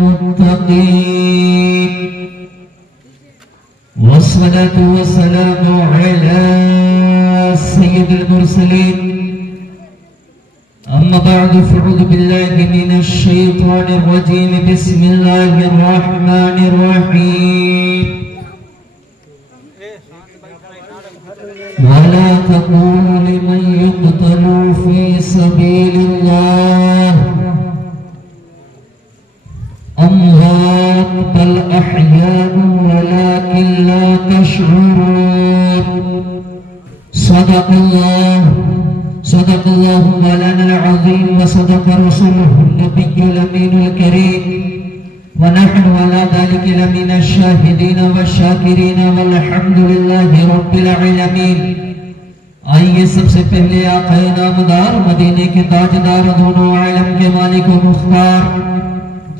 المتقين والصلاة والسلام على سيد المرسلين أما بعد فأعوذ بالله من الشيطان الرجيم بسم الله الرحمن الرحيم ولا تقولوا لمن يقتل في سبيل الله أموات بل أحياء ولكن لا تشعرون صدق الله مولانا العظيم وصدق رسوله النبي الأمين الكريم ونحن على ذلك لمن الشاهدين والشاكرين والحمد لله رب العالمين. آئیے سب سے پہلے آقا نامدار مدینے کے تاجدار دونوں عالم کے مالک و مختار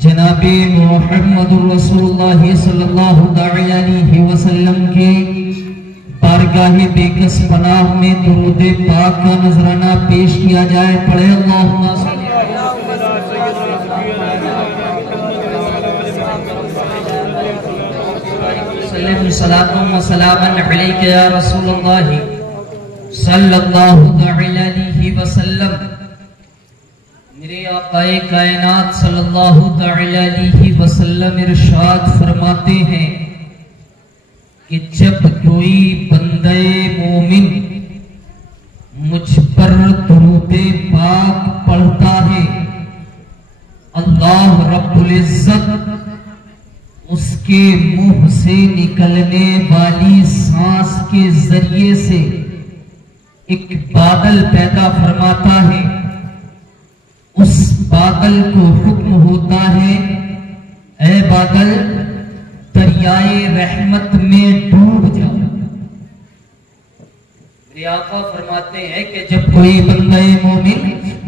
جناب محمد رسول اللہ صلی اللہ علیہ وسلم کے بارگاہ بے کس پناہ میں درود پاک کا نذرانہ پیش کیا جائے. پڑھے اللہم صلی سلام علیک یا رسول اللہ صلی اللہ علیہ وسلم. میرے آقا کائنات صلی اللہ علیہ وسلم ارشاد فرماتے ہیں کہ جب کوئی بندہ مومن مجھ پر درود پاک پڑھتا ہے اللہ رب العزت اس کے منہ سے نکلنے والی سانس کے ذریعے سے ایک بادل پیدا فرماتا ہے. اس بادل کو حکم ہوتا ہے اے بادل دریائے رحمت میں ڈوب جاؤ. میرے آقا فرماتے ہیں کہ جب کوئی بندہ مومن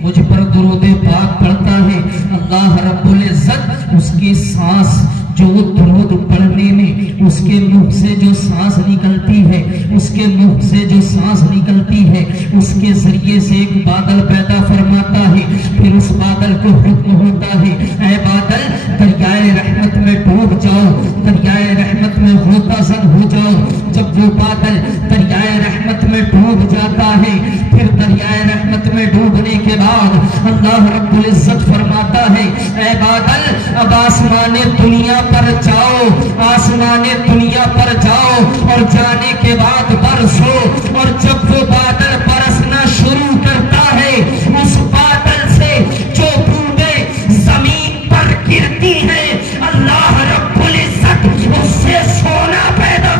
مجھ پر درود پاک پڑھتا ہے اللہ رب العزت اس کی سانس جو درود پڑھنے میں اس کے منہ سے جو سانس نکلتی ہے اس کے منہ سے جو سانس نکلتی ہے اس کے ذریعے سے ایک بادل پیدا فرماتا ہے. پھر اس بادل کو حکم ہوتا ہے اے بادل دریائے رحمت میں ڈوب جاؤ, دریائے رحمت میں غوطہ-زن ہو جاؤ. جب وہ بادل دریائے رحمت میں ڈوب جاتا ہے پھر دریائے رحمت میں ڈوبنے کے بعد اللہ رب العزت فرماتا ہے اے بادل اب آسمان دنیا پر جاؤ, آسمان دنیا پر جاؤ اور جانے کے بعد برسو. اور جب وہ بادل برسنا شروع کرتا ہے اس بادل سے جو بوندیں زمین پر گرتی ہیں اللہ رب العزت اس سے سونا پیدا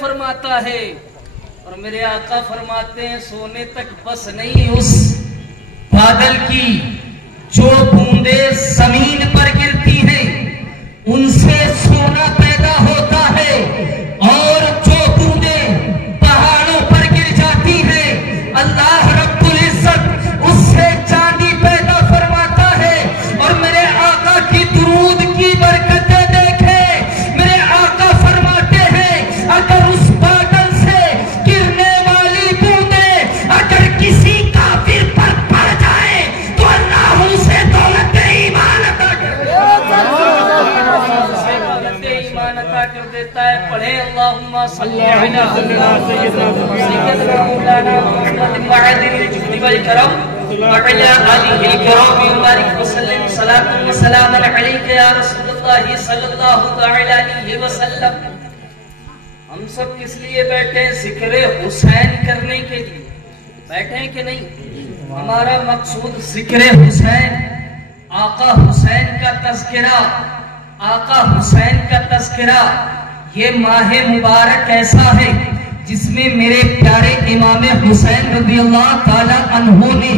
فرماتا ہے. اور میرے آقا فرماتے ہیں سونے تک بس نہیں, اس بادل کی جو بوندیں زمین پر گرتی ہیں ان سے سونا پیدا ہوتا ہے, اور جو بوندیں پہاڑوں پر گر جاتی ہیں اللہ رب العزت اس سے چاندی پیدا فرماتا ہے. اور میرے آقا کی درود کی برکتیں دیکھیں, میرے آقا فرماتے ہیں اگر اس بادل سے گرنے والی بوندیں اگر کسی کافر پر پڑ جائے تو اللہ اسے دولت ایمان عطا کر دیتا ہے. پڑھے اللہم صلی علی سیدنا مولانا محمد معدن الجود والکرم وعلی آلہ الکرام وبارک وسلم صلاۃ و سلام علیک یا رسول اللہ صلی اللہ علیہ وسلم. ہم سب کس لیے بیٹھے؟ ذکر حسین کرنے کے لیے بیٹھے کہ نہیں؟ ہمارا مقصود ذکر حسین, آقا حسین کا تذکرہ, آقا حسین کا تذکرہ. یہ ماہ مبارک ایسا ہے جس میں میرے پیارے امام حسین رضی اللہ تعالی عنہ نے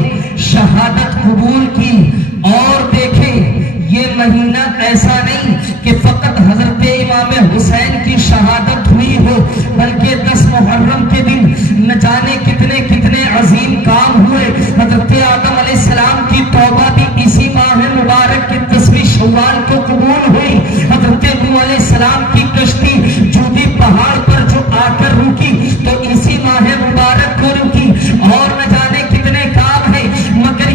شہادت قبول کی. اور دیکھیں یہ مہینہ ایسا نہیں کہ فقط حضرت امام حسین کی شہادت ہوئی ہو, بلکہ 10 محرم کے دن نہ جانے کتنے کتنے عظیم کام ہوئے. حضرت آدم علیہ السلام کی توبہ بھی اسی ماہ مبارک کی 10ویں شوال کو قبول ہوئی. حضرت نوح علیہ السلام کی کشتی جودی پہاڑ پر جو آ کر رکی تو اسی ماہ مبارک کو رکی. اور نہ جانے کتنے کام ہیں, مگر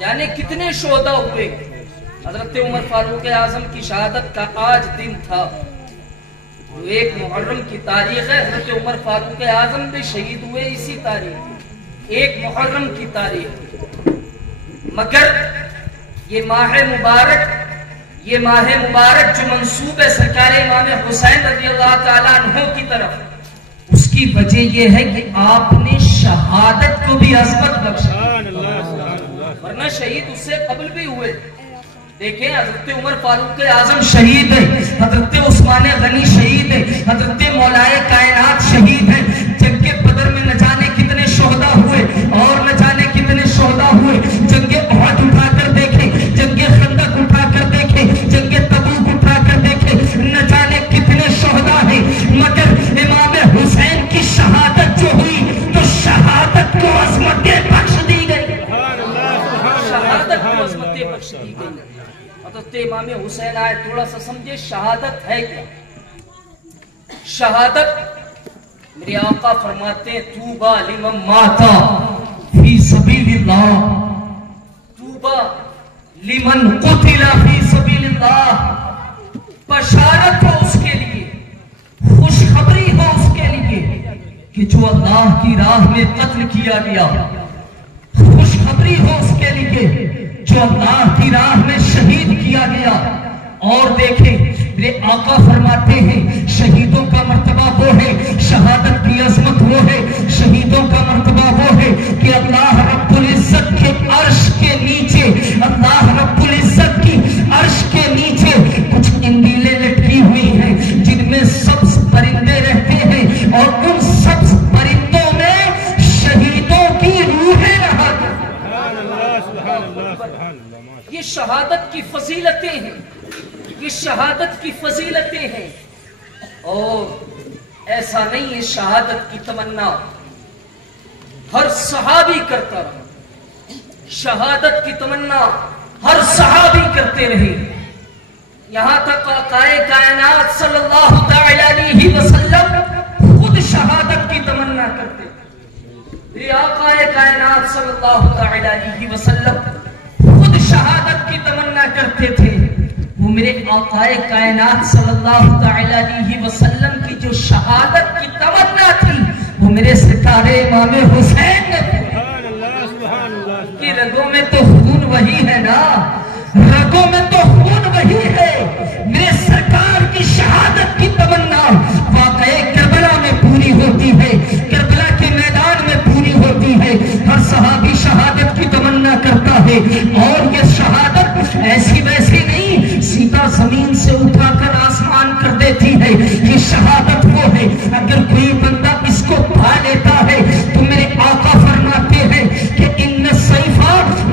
یعنی کتنے شہداء ہوئے. حضرت عمر فاروق اعظم کی شہادت کا آج دن تھا. 1 محرم کی تاریخ ہے. حضرت عمر فاروق اعظم بھی شہید ہوئے اسی تاریخ 1 محرم کی تاریخ. مگر یہ ماہ مبارک جو منسوب ہے سرکار امام حسین رضی اللہ تعالیٰ عنہ کی طرف, اس کی وجہ یہ ہے کہ آپ نے شہادت کو بھی عظمت بخشا, ورنہ شہید اس سے قبل بھی ہوئے. دیکھیں حضرت عمر فاروق اعظم شہید ہے, حضرت عثمان غنی شہید ہے, حضرت مولائے کائنات شہید ہے. جنگ بدر میں نہ جانے کتنے شہداء ہوئے اور نہ جانے کتنے شہداء ہوئے. جنگ احد اٹھا کر دیکھیں, جنگ خندق اٹھا کر دیکھیں, جنگ تبوک اٹھا کر دیکھیں, نہ جانے کتنے شہداء ہیں. مگر امام حسین کی شہادت جو ہوئی تو شہادت کو عظمتیں بخش دی گئی, شہادت کو عظمتیں بخش دی گئی. حضرت امام حسین آئے, تھوڑا سا سمجھے شہادت ہے کیا. شہادت میرے آقا فرماتے ہیں طوبیٰ لمن مات فی سبیل اللہ, طوبیٰ لمن قتل فی سبیل اللہ. بشارت ہو اس کے لیے, خوشخبری ہو اس کے لیے کہ جو اللہ کی راہ میں قتل کیا گیا. خوشخبری ہو اس کے لیے جو اللہ کی راہ میں شہید کیا گیا. اور دیکھیں میرے آقا فرماتے ہیں شہیدوں کا مرتبہ وہ ہے, شہادت کی عظمت وہ ہے, شہیدوں کا مرتبہ وہ ہے کہ اللہ رب العزت کے عرش کے نیچے, اللہ رب العزت کی عرش کے نیچے کچھ انڈیلیں لٹکی ہوئی ہیں جن میں سبز پرندے رہتے ہیں, اور ان سبز پرندوں میں شہیدوں کی روحیں رہا کرتی. یہ شہادت کی فضیلتیں ہیں, یہ شہادت کی فضیلتیں ہیں. اور ایسا نہیں ہے شہادت کی تمنا ہر صحابی کرتا رہا, شہادت کی تمنا ہر صحابی کرتے رہے. یہاں تک آقا کائنات صلی اللہ تعالی علیہ وسلم خود شہادت کی تمنا کرتے. یہ آقا کائنات صلی اللہ تعالی علیہ وسلم خود شہادت کی تمنا کرتے تھے. وہ میرے آقا کائنات صلی اللہ تعالی علیہ وسلم کی جو شہادت کی تمنا تھی وہ میرے ستارے امام حسین نے کہ رگوں میں تو خون وہی ہے نا, رگوں میں تو خون وہی ہے. میرے سرکار کی شہادت کی تمنا واقعہ کربلا میں پوری ہوتی ہے, کربلا کے میدان میں پوری ہوتی ہے. ہر صحابی شہادت کی تمنا کرتا ہے, اور یہ شہادت ایسی ویسی نہیں سیدھا زمین سے اٹھا کر آسمان کر دیتی ہے. یہ شہادت وہ ہے اگر کوئی بندہ اس کو پا لیتا ہے تو میرے آقا فرماتے ہیں کہ ان السیف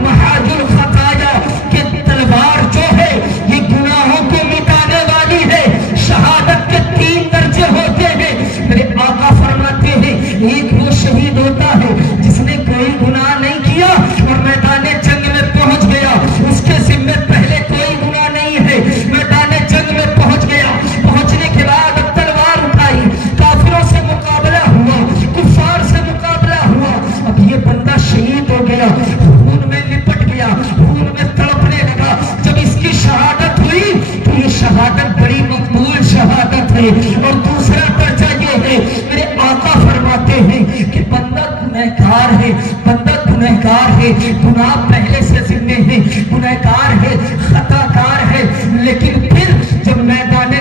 محاج الخطایا, کہ تلوار جو ہے یہ گناہوں کو مٹانے والی ہے. شہادت کے 3 درجے ہوتے ہیں. میرے آقا فرماتے ہیں ایک وہ شہید ہوتا ہے جس نے کوئی گناہ نہیں کیا اور میدان جنگ میں پہنچ گیا, اس کے ذمہ پہلے کوئی گناہ نہیں ہے. میدان جنگ میں پہنچ گیا, پہنچنے کے بعد تلوار اٹھائی, کافروں سے مقابلہ ہوا, کفار سے مقابلہ ہوا. اب یہ بندہ شہید ہو گیا, خون میں لپٹ گیا, خون میں تڑپنے لگا. جب اس کی شہادت ہوئی تو یہ شہادت بڑی مقبول شہادت ہے. اور دوسرا درجہ یہ ہے میرے آقا فرماتے ہیں کہ بندہ گنہگار ہے, بندہ گنہگار ہے, گناہ پہلے سے ذمہ ہے, گنہگار ہے, خطا کار ہے, لیکن پھر جب میدان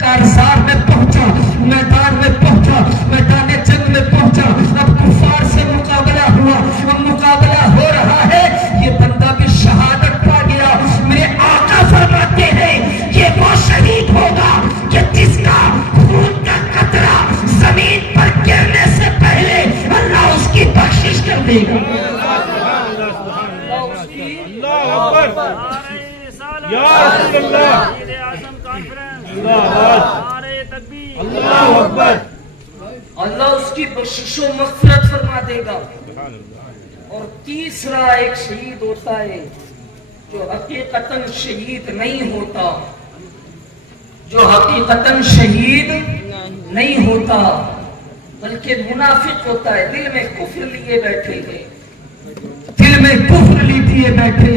کارزار میں پہنچا, میدان میں پہنچا, میدان جنگ میں پہنچا, اب کفار سے مقابلہ ہوا, اب مقابلہ ہو رہا ہے, یہ بندہ بھی شہادت پا گیا. میرے آقا فرماتے ہیں یہ وہ شہید ہوگا کہ جس کا خون کا قطرہ زمین پر گرنے سے پہلے اللہ اس کی بخشش کر دے گا. اللہ اس کی بخشش و مغفرت فرما دے گا. اور تیسرا ایک شہید ہوتا ہے جو حقیقتاً شہید نہیں ہوتا, جو حقیقتاً شہید نہیں ہوتا بلکہ منافق ہوتا ہے. دل میں کفر لیے بیٹھے ہیں, دل میں کفر لیے بیٹھے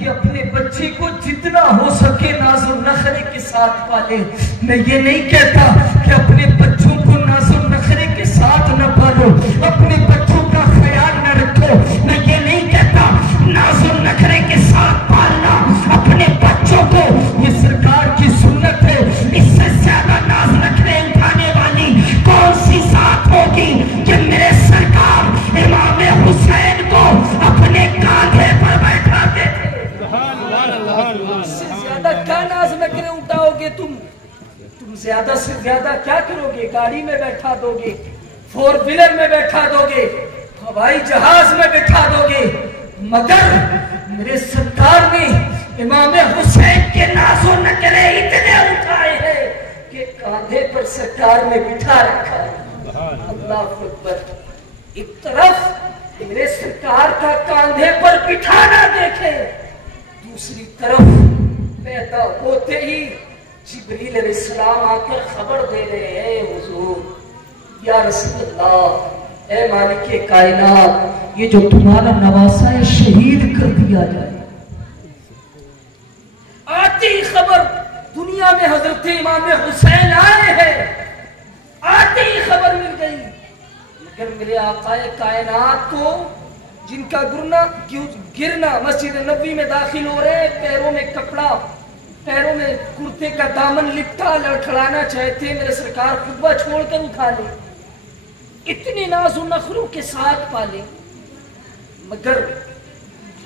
کہ اپنے بچے کو جتنا ہو سکے ناز و نخرے کے ساتھ پالے. میں یہ نہیں کہتا کہ اپنے بچوں کو ناز و نخرے کے ساتھ نہ پالو، اپنے بچوں کا خیال نہ رکھو. میں یہ نہیں کہتا ناز و نخرے کے ساتھ پالنا اپنے بچوں کو، یہ سرکار کی سنت ہے. اس سے زیادہ ناز نخرے اٹھانے والی کون سی ذات ہوگی کہ میرے سرکار امام حسین کو اپنے کاندھے پر بیٹھاتے تھے. اس سے زیادہ کیا ناز نخرے اٹھاؤ گے تم زیادہ سے زیادہ کیا کرو گے؟ گاڑی میں بیٹھا دو گے، 4 ویلر میں بیٹھا دو گے، ہوائی جہاز میں بیٹھا دو گے. مگر میرے سرکار نے امام حسین کے ناز و نخرے اتنے اٹھائے ہیں کہ کاندھے پر سرکار نے بٹھا رکھا ہے. اللہ اکبر. ایک طرف میرے سرکار کا کاندھے پر بٹھانا دیکھے، دوسری طرف پیدا ہوتے ہی جبریل علیہ السلام آ کر خبر دے رہے ہیں، حضور یا رسول اللہ، اے مالک کائنات، یہ جو تمہارا نواسا ہے شہید کر دیا جائے. آتی ہی خبر دنیا میں حضرت امام حسین آئے ہیں، آتی ہی خبر مل گئی. مگر میرے آقا کائنات کو جن کا گرنا مسجد نبوی میں داخل ہو رہے ہیں، پیروں میں کپڑا، پیروں میں کرتے کا دامن لپٹا لڑکھڑانا چاہتے، میرے سرکار خطبہ چھوڑ کر اٹھا لے، اتنے ناز و نخروں کے ساتھ پالے. مگر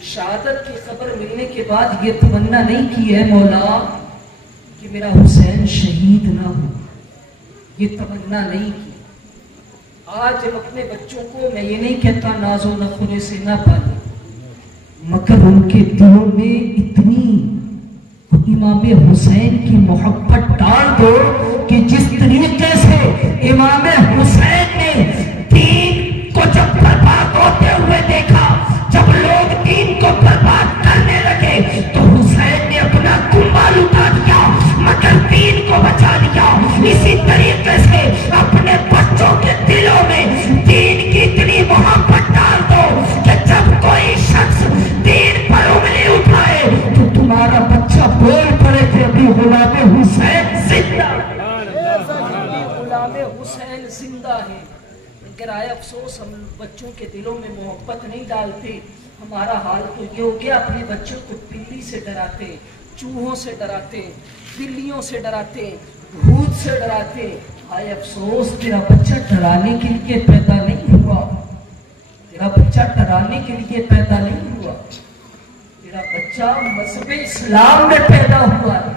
شہادت کی خبر ملنے کے بعد یہ تمنا نہیں کی ہے مولا کہ میرا حسین شہید نہ ہو، یہ تمنا نہیں کی. آج ہم اپنے بچوں کو، میں یہ نہیں کہتا ناز و نخرے سے نہ پالے، مگر ان کے دلوں میں اتنی امام حسین کی محبت ڈال دو کہ جس طریقے سے امام حسین نے دین کو جب برباد ہوتے ہوئے دیکھا، جب لوگ دین کو برباد کرنے لگے تو حسین نے اپنا کنبہ لٹا دیا مگر دین کو بچا لیا. اسی طریقے سے اپنے بچوں کے دلوں میں دین کی اتنی محبت ڈال دو کہ جب کوئی شخص دین پر انگلی اٹھائے تو تمہارا بچہ بول پڑے کہ ابھی غلام حسین زندہ ہے، غلام حسین زندہ ہے. مگر آئے افسوس ہم بچوں کے دلوں میں محبت نہیں ڈالتے. ہمارا حال تو یہ ہو گیا، اپنے بچوں کو بلی سے ڈراتے، چوہوں سے ڈراتے، بلیوں سے ڈراتے، بھوت سے ڈراتے. آئے افسوس تیرا بچہ ڈرانے کے لیے پیدا نہیں ہوا، تیرا بچہ ڈرانے کے لیے پیدا نہیں ہوا، تیرا بچہ مذہب اسلام میں پیدا ہوا ہے.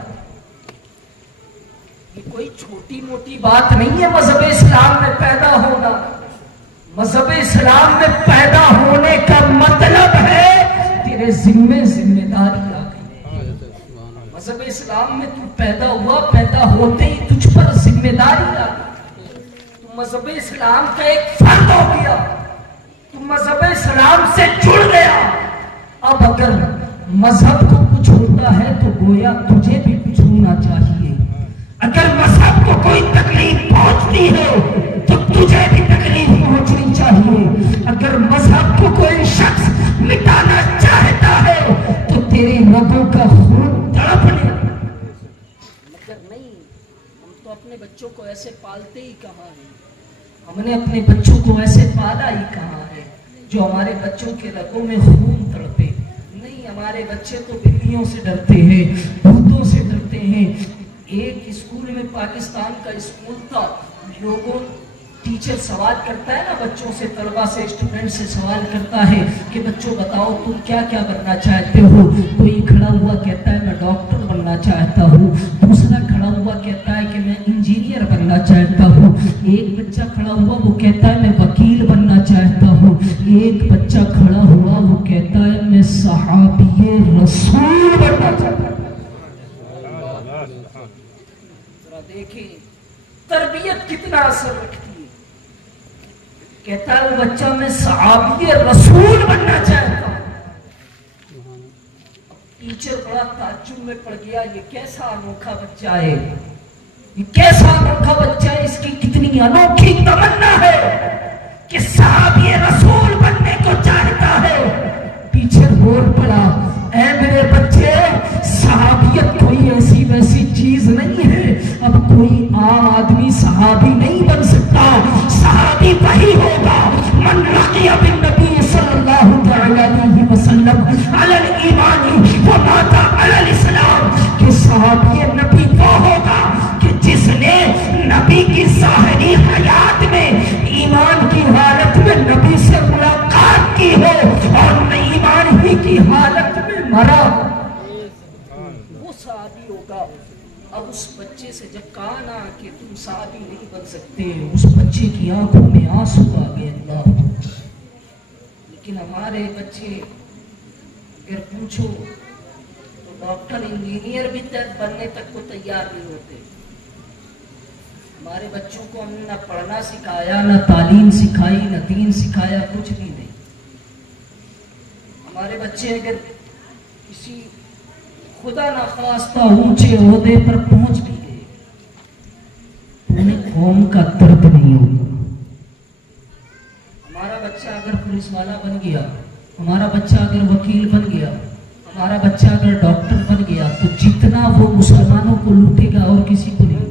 یہ کوئی چھوٹی موٹی بات نہیں ہے مذہب اسلام میں پیدا ہونا. مذہب اسلام میں پیدا ہونے کا مطلب ہے تیرے ذمہ داری آ گئی. مذہب اسلام میں تو پیدا ہوا، پیدا ہوتے ہی تجھ پر ذمہ داری آ گئی. تو مذہب اسلام کا ایک فرد ہو گیا، تو مذہب اسلام سے جڑ گیا. اب اگر مذہب کو کچھ ہوتا ہے تو گویا تجھے بھی کچھ ہونا چاہیے. اگر مذہب کو کوئی تکلیف پہنچتی ہے تو تجھے بھی تکلیف پہنچنی چاہیے. اگر مذہب کو کوئی شخص مٹانا چاہتا ہے تو تیری رگوں کا خون تڑپنے. مگر نہیں، ہم تو اپنے بچوں کو ایسے پالتے ہی کہاں ہیں، ہم نے اپنے بچوں کو ایسے پالا ہی کہاں ہے جو ہمارے بچوں کے رگوں میں خون تڑپے. نہیں، ہمارے بچے تو بلیوں سے ڈرتے ہیں، بھوتوں سے ڈرتے ہیں. ایک اسکول میں، پاکستان کا اسکول تھا، لوگوں ٹیچر سوال کرتا ہے نا بچوں سے، طلبہ سے، اسٹوڈنٹ سے سوال کرتا ہے کہ بچوں بتاؤ تم کیا کیا بننا چاہتے ہو. کوئی کھڑا ہوا کہتا ہے میں ڈاکٹر بننا چاہتا ہوں، دوسرا کھڑا ہوا کہتا ہے کہ میں انجینئر بننا چاہتا ہوں، ایک بچہ کھڑا ہوا وہ کہتا ہے میں وکیل بننا چاہتا ہوں، ایک بچہ کھڑا ہوا وہ کہتا ہے میں صحابی رسول بننا چاہتا ہوں. دیکھیں تربیت کتنا اثر رکھتی ہے. کہتا ہے وہ بچہ میں صحابی رسول بننا چاہتا ہوں. ٹیچر بڑا تعجب میں پڑ گیا، یہ کیسا انوکھا بچہ ہے، یہ کیسا انوکھا بچہ ہے، اس کی کتنی انوکھی تمنا ہے کہ صحابی رسول بننے کو چاہتا ہے. ٹیچر بول پڑا اے میرے بچے، صحابیت کوئی ایسی ویسی چیز نہیں ہے، اب کوئی عام آدمی صحابی نہیں بن سکتا، صحابی وہی ہوگا من رقی بالنبی صلی اللہ علیہ وسلم علی الایمان ومات علی الاسلام، کہ صحابی نبی وہ ہوگا کہ جس نے نبی کی ظاہری حیات میں ایمان کی حالت میں نبی سے ملاقات کی ہو اور ایمان ہی کی حالت میں مرا، وہ صحابی ہوگا۔ اب اس بچے سے جب کہا نا کہ تم صحابی نہیں بن سکتے، اس بچے کی آنکھوں میں آنسو آ گئے اللہ۔ لیکن ہمارے بچے اگر پوچھو تو ڈاکٹر انجینئر بھی بننے تک کو تیار نہیں ہوتے۔ ہمارے بچوں کو ہم نے نہ پڑھنا سکھایا، نہ تعلیم سکھائی، نہ دین سکھایا، کچھ بھی نہیں۔ ہمارے بچے اگر کسی خدا نخواستہ اونچے عہدے پر پہنچ بھی گئے تو انہیں قوم کا درد نہیں ہوگا۔ ہمارا بچہ اگر پولیس والا بن گیا، ہمارا بچہ اگر وکیل بن گیا، ہمارا بچہ اگر ڈاکٹر بن گیا تو جتنا وہ مسلمانوں کو لوٹے گا اور کسی کو نہیں۔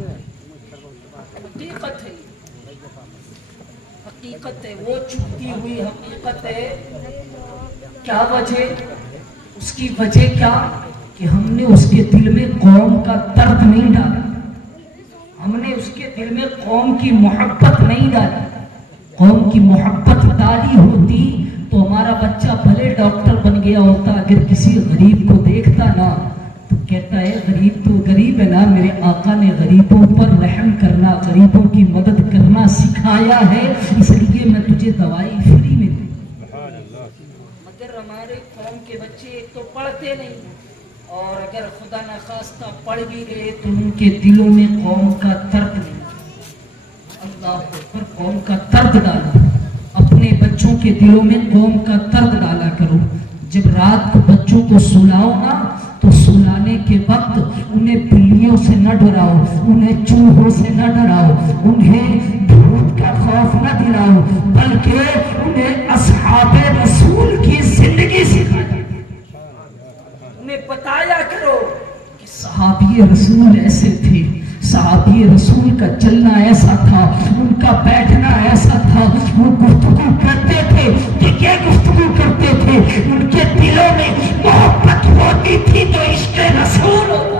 حقیقت ہے، وہ چھپتی ہوئی حقیقت ہے۔ کیا وجہ؟ اس کی وجہ کیا کہ ہم نے اس کے دل میں قوم کا درد نہیں ڈالا، ہم نے اس کے دل میں قوم کی محبت نہیں ڈالی۔ قوم کی محبت ڈالی ہوتی تو ہمارا بچہ بھلے ڈاکٹر بن گیا ہوتا، اگر کسی غریب کو دیکھتا نا تو کہتا ہے غریب تو غریب ہے نا، میرے آقا نے غریبوں پر رحم کرنا، غریبوں کی مدد کرنا سکھایا ہے، اس لیے میں تجھے دوائی فری میں دوں۔ مگر ہمارے قوم کے بچے ایک تو پڑھتے نہیں، اور اگر خدا نخواستہ پڑھ بھی گئے تو ان کے دلوں میں قوم کا درد نہیں۔ اللہ پر قوم کا درد ڈالا، اپنے بچوں کے دلوں میں قوم کا درد ڈالا کرو۔ جب رات کو بچوں کو سلاؤ نا تو سلانے کے وقت انہیں بلیوں سے نہ ڈراؤ، انہیں چوہوں سے نہ ڈراؤ، انہیں بھوت کا خوف نہ دلاؤ، بلکہ انہیں اصحاب رسول کی زندگی سکھاؤ، انہیں بتایا کرو کہ صحابی رسول ایسے تھے، صحابی رسول کا چلنا ایسا تھا، ان کا بیٹھنا ایسا تھا، وہ گفتگو کرتے تھے تو یہ گفتگو کرتے تھے، ان کے دلوں میں محبت ہوتی تھی تو عشق رسول ہوتا۔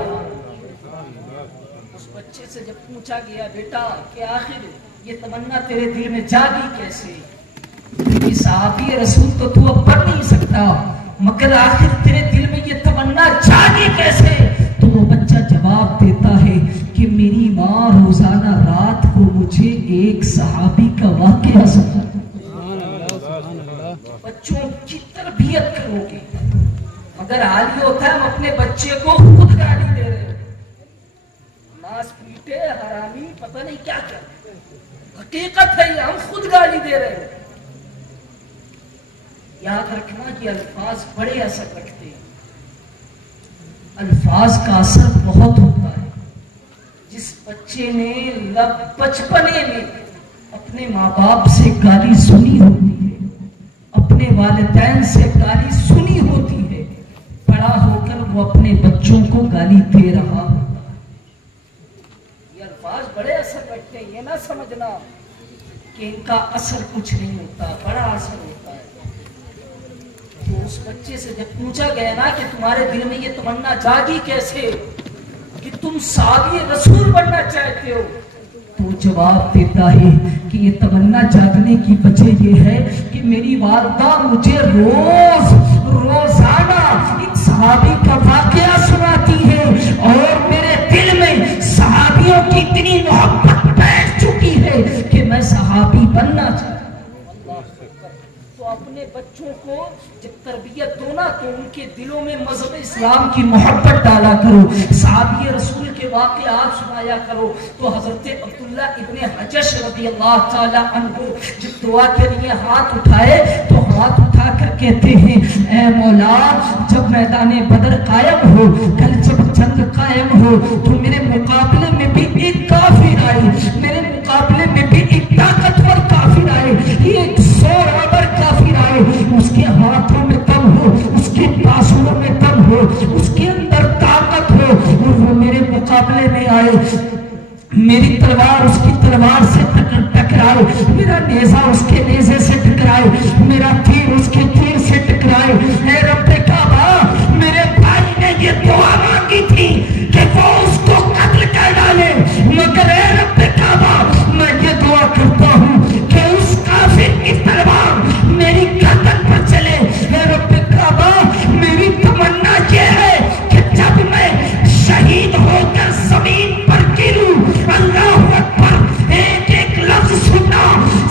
اس بچے سے جب پوچھا گیا بیٹا کہ آخر یہ تمنا تیرے دل میں جاگی کیسے؟ کہ صحابی رسول تو تو اب پڑھ نہیں سکتا، مگر آخر تیرے دل میں یہ تمنا جاگی کیسے؟ تو وہ بچہ جواب دیتا ہے کہ میری ماں روزانہ رات کو مجھے ایک صحابی کا واقعہ سناتی۔ بچوں کی تربیت کرو گے، مگر حال یہ ہوتا ہے ہم اپنے بچے کو خود گالی دے رہے ہیں، ناس پیٹے حرامی پتہ نہیں کیا کیا۔ حقیقت ہے یہ، ہم خود گالی دے رہے ہیں۔ یاد رکھنا کہ الفاظ بڑے اثر رکھتے ہیں، الفاظ کا اثر بہت ہوتا ہے۔ جس بچے نے بچپنے میں اپنے ماں باپ سے گالی سنی ہوتی ہے، اپنے والدین سے گالی سنی ہوتی ہے، بڑا ہو کر وہ اپنے بچوں کو گالی دے رہا ہوتا ہے۔ یہ الفاظ بڑے اثر رکھتے ہیں، یہ نہ سمجھنا کہ ان کا اثر کچھ نہیں ہوتا، بڑا اثر ہوتا ہے۔ تو اس بچے سے جب پوچھا گیا نا کہ تمہارے دل میں یہ تمنا جاگی کیسے کہ تم صحابی رسول بننا چاہتے ہو، تو جواب دیتا ہے کہ یہ تمنا جاگنے کی وجہ یہ ہے کہ میری والدہ مجھے روزانہ ایک صحابی کا واقعہ سناتی ہے، اور میرے دل میں صحابیوں کی اتنی محبت بیٹھ چکی ہے کہ میں صحابی بننا چاہتا ہوں۔ تو اپنے بچوں کو جب تربیت دو نا تو ان کے دلوں میں مذہب اسلام کی محبت ڈالا کرو، صحابی رسول کے واقعات سنایا کرو۔ تو حضرت عبداللہ ابن حجش رضی اللہ تعالی عنہ جب دعا کے لیے ہاتھ اٹھائے تو ہاتھ اٹھا کر کہتے ہیں اے مولا، جب میدان بدر قائم ہو، کل جب جنگ قائم ہو تو میرے مقابلے میں بھی ایک کافر آئے، میرے مقابلے میں بھی ایک طاقتور کافر آئے، ایک سو کافر آئے، اس کے ہاتھوں میں دم ہو، اس کے بازوؤں میں دم میری تلوار اس کی تلوار سے ٹکرائے، میرا نیزہ اس کے نیزے سے ٹکرائے، میرا تیر اس کے تیر سے ٹکرائے۔ اے رب کعبہ، میرے بھائی نے یہ دعا مانگی تھی کہ وہ اس کو قتل کر ڈالے، مگر اے رب کعبہ میں یہ دعا کرتا ہوں کہ اس کافر کی تلوار میری گردن پر چلے۔ اے رب کعبہ، میری تمنا یہ ہے کہ جب میں شہید ہو کر زمین پر گروں، اللہ اکبر، ایک ایک لفظ سننا،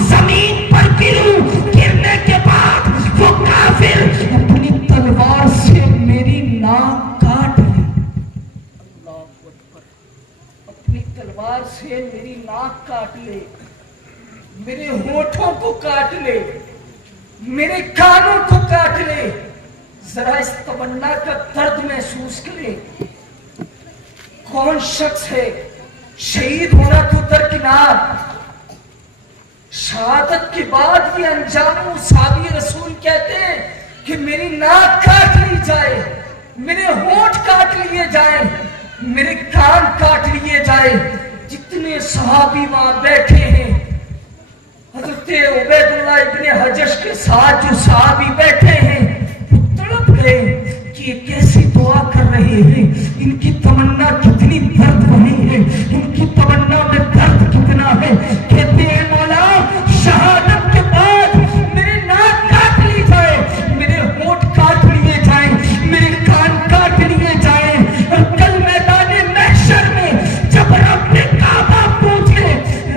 زمین پر گروں، گرنے کے بعد وہ کافر اپنی تلوار سے میری ناک کاٹ لے، اللہ اکبر، اپنی تلوار سے میری ناک کاٹ لے، میرے ہونٹوں کو کاٹ لے، میرے کانوں کو کاٹ لے۔ ذرا اس تمنا کا درد محسوس کرے۔ کون شخص ہے، شہید ہونا تو درکنار، شہادت کے بعد یہ انجام صحابی رسول کہتے ہیں کہ میری ناک کاٹ لی جائے، میرے ہونٹ کاٹ لیے جائیں، میرے کان کاٹ لیے جائیں۔ جتنے صحابی وہاں بیٹھے ہیں، حضرت عبید اللہ ابن حجش کے ساتھ جو صحابی بیٹھے ہیں، وہ تڑپ گئے کہ یہ کیسی دعا کر رہے ہیں، ان کی تمنا کتنی درد بھری ہے، ان کی تمنا میں درد کتنا ہے۔ کہتے ہیں مولا شہادت کے بعد میرے ناک کاٹ لی جائے، میرے ہونٹ کاٹ لیے جائیں، میرے کان کاٹ لیے جائیں، اور کل میدان محشر میں جب رب کعبہ پوچھے،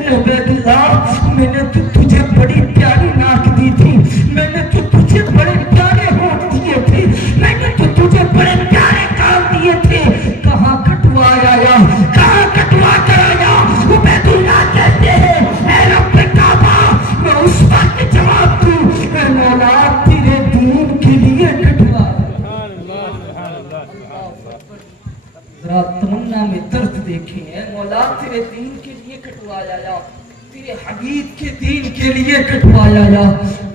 عبید اللہ میں نے تو تجھے بڑی پیاری ناک دی تھی، میں نے تو تجھے بڑے پیارے ہونٹ دیے تھے، میں نے تو تجھے بڑے پیارے کام دیے تھے، کہاں کٹوایا یا کہاں کٹوا کر آیا؟ عبید اللہ کہتے ہیں اے رب کعبہ، میں اس وقت جواب دوں، اے مولا تیرے دین کے لیے کٹوایا۔ ذرا تمنا میں درد دیکھیں، اے مولا تیرے دین کے لیے کٹوایا یا تیرے حبیب کے دین کے لیے کٹوایا یا۔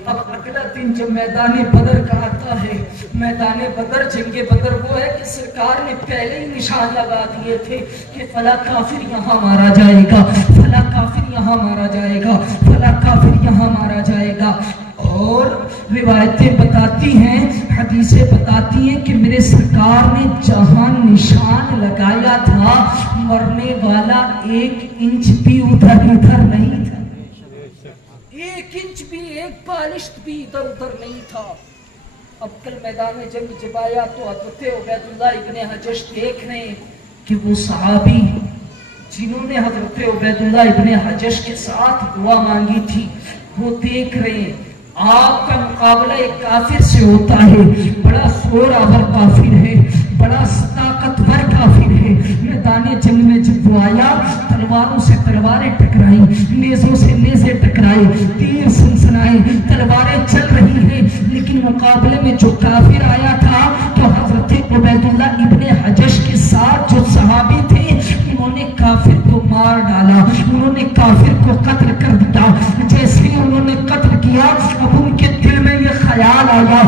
اب اگلا دن جب میدان بدر کا آتا ہے، میدان بدر، جنگ بدر وہ ہے کہ سرکار نے پہلے ہی نشان لگا دیے تھے کہ فلاں کافر یہاں مارا جائے گا، فلاں کافر یہاں مارا جائے گا، فلاں کافر یہاں مارا جائے گا۔ اور روایتیں بتاتی ہیں، حدیثیں بتاتی ہیں کہ میرے سرکار نے جہاں نشان لگایا تھا، مرنے والا 1 انچ بھی ادھر ادھر نہیں تھا، 1 انچ بھی، 1 بالشت بھی ادھر ادھر نہیں تھا۔ اب کل میدان جنگ جب آیا تو حضرت عبید اللہ ابن حجش دیکھ رہے ہیں کہ وہ صحابی جنہوں نے حضرت عبید اللہ ابن حجش کے ساتھ دعا مانگی تھی، وہ دیکھ رہے ہیں آپ کا مقابلہ ایک کافر سے ہوتا ہے، بڑا زور آور کافر ہے، بڑا طاقتور کافر ہے۔ میدان جنگ میں جب وہ آیا، تلواروں سے تلواریں ٹکرائی، نیزوں سے نیزیں ٹکرائی، تیر سنسنائے، تلواریں چل رہی ہیں، لیکن مقابلے میں جو کافر آیا تھا تو حضرت عبید اللہ ابن حجش کے ساتھ جو صحابی تھے، انہوں نے کافر کو مار ڈالا، انہوں نے کافر کو قتل کر دیا۔ جیسے ہی انہوں نے قتل کیا، اب ان کے دل میں یہ خیال آیا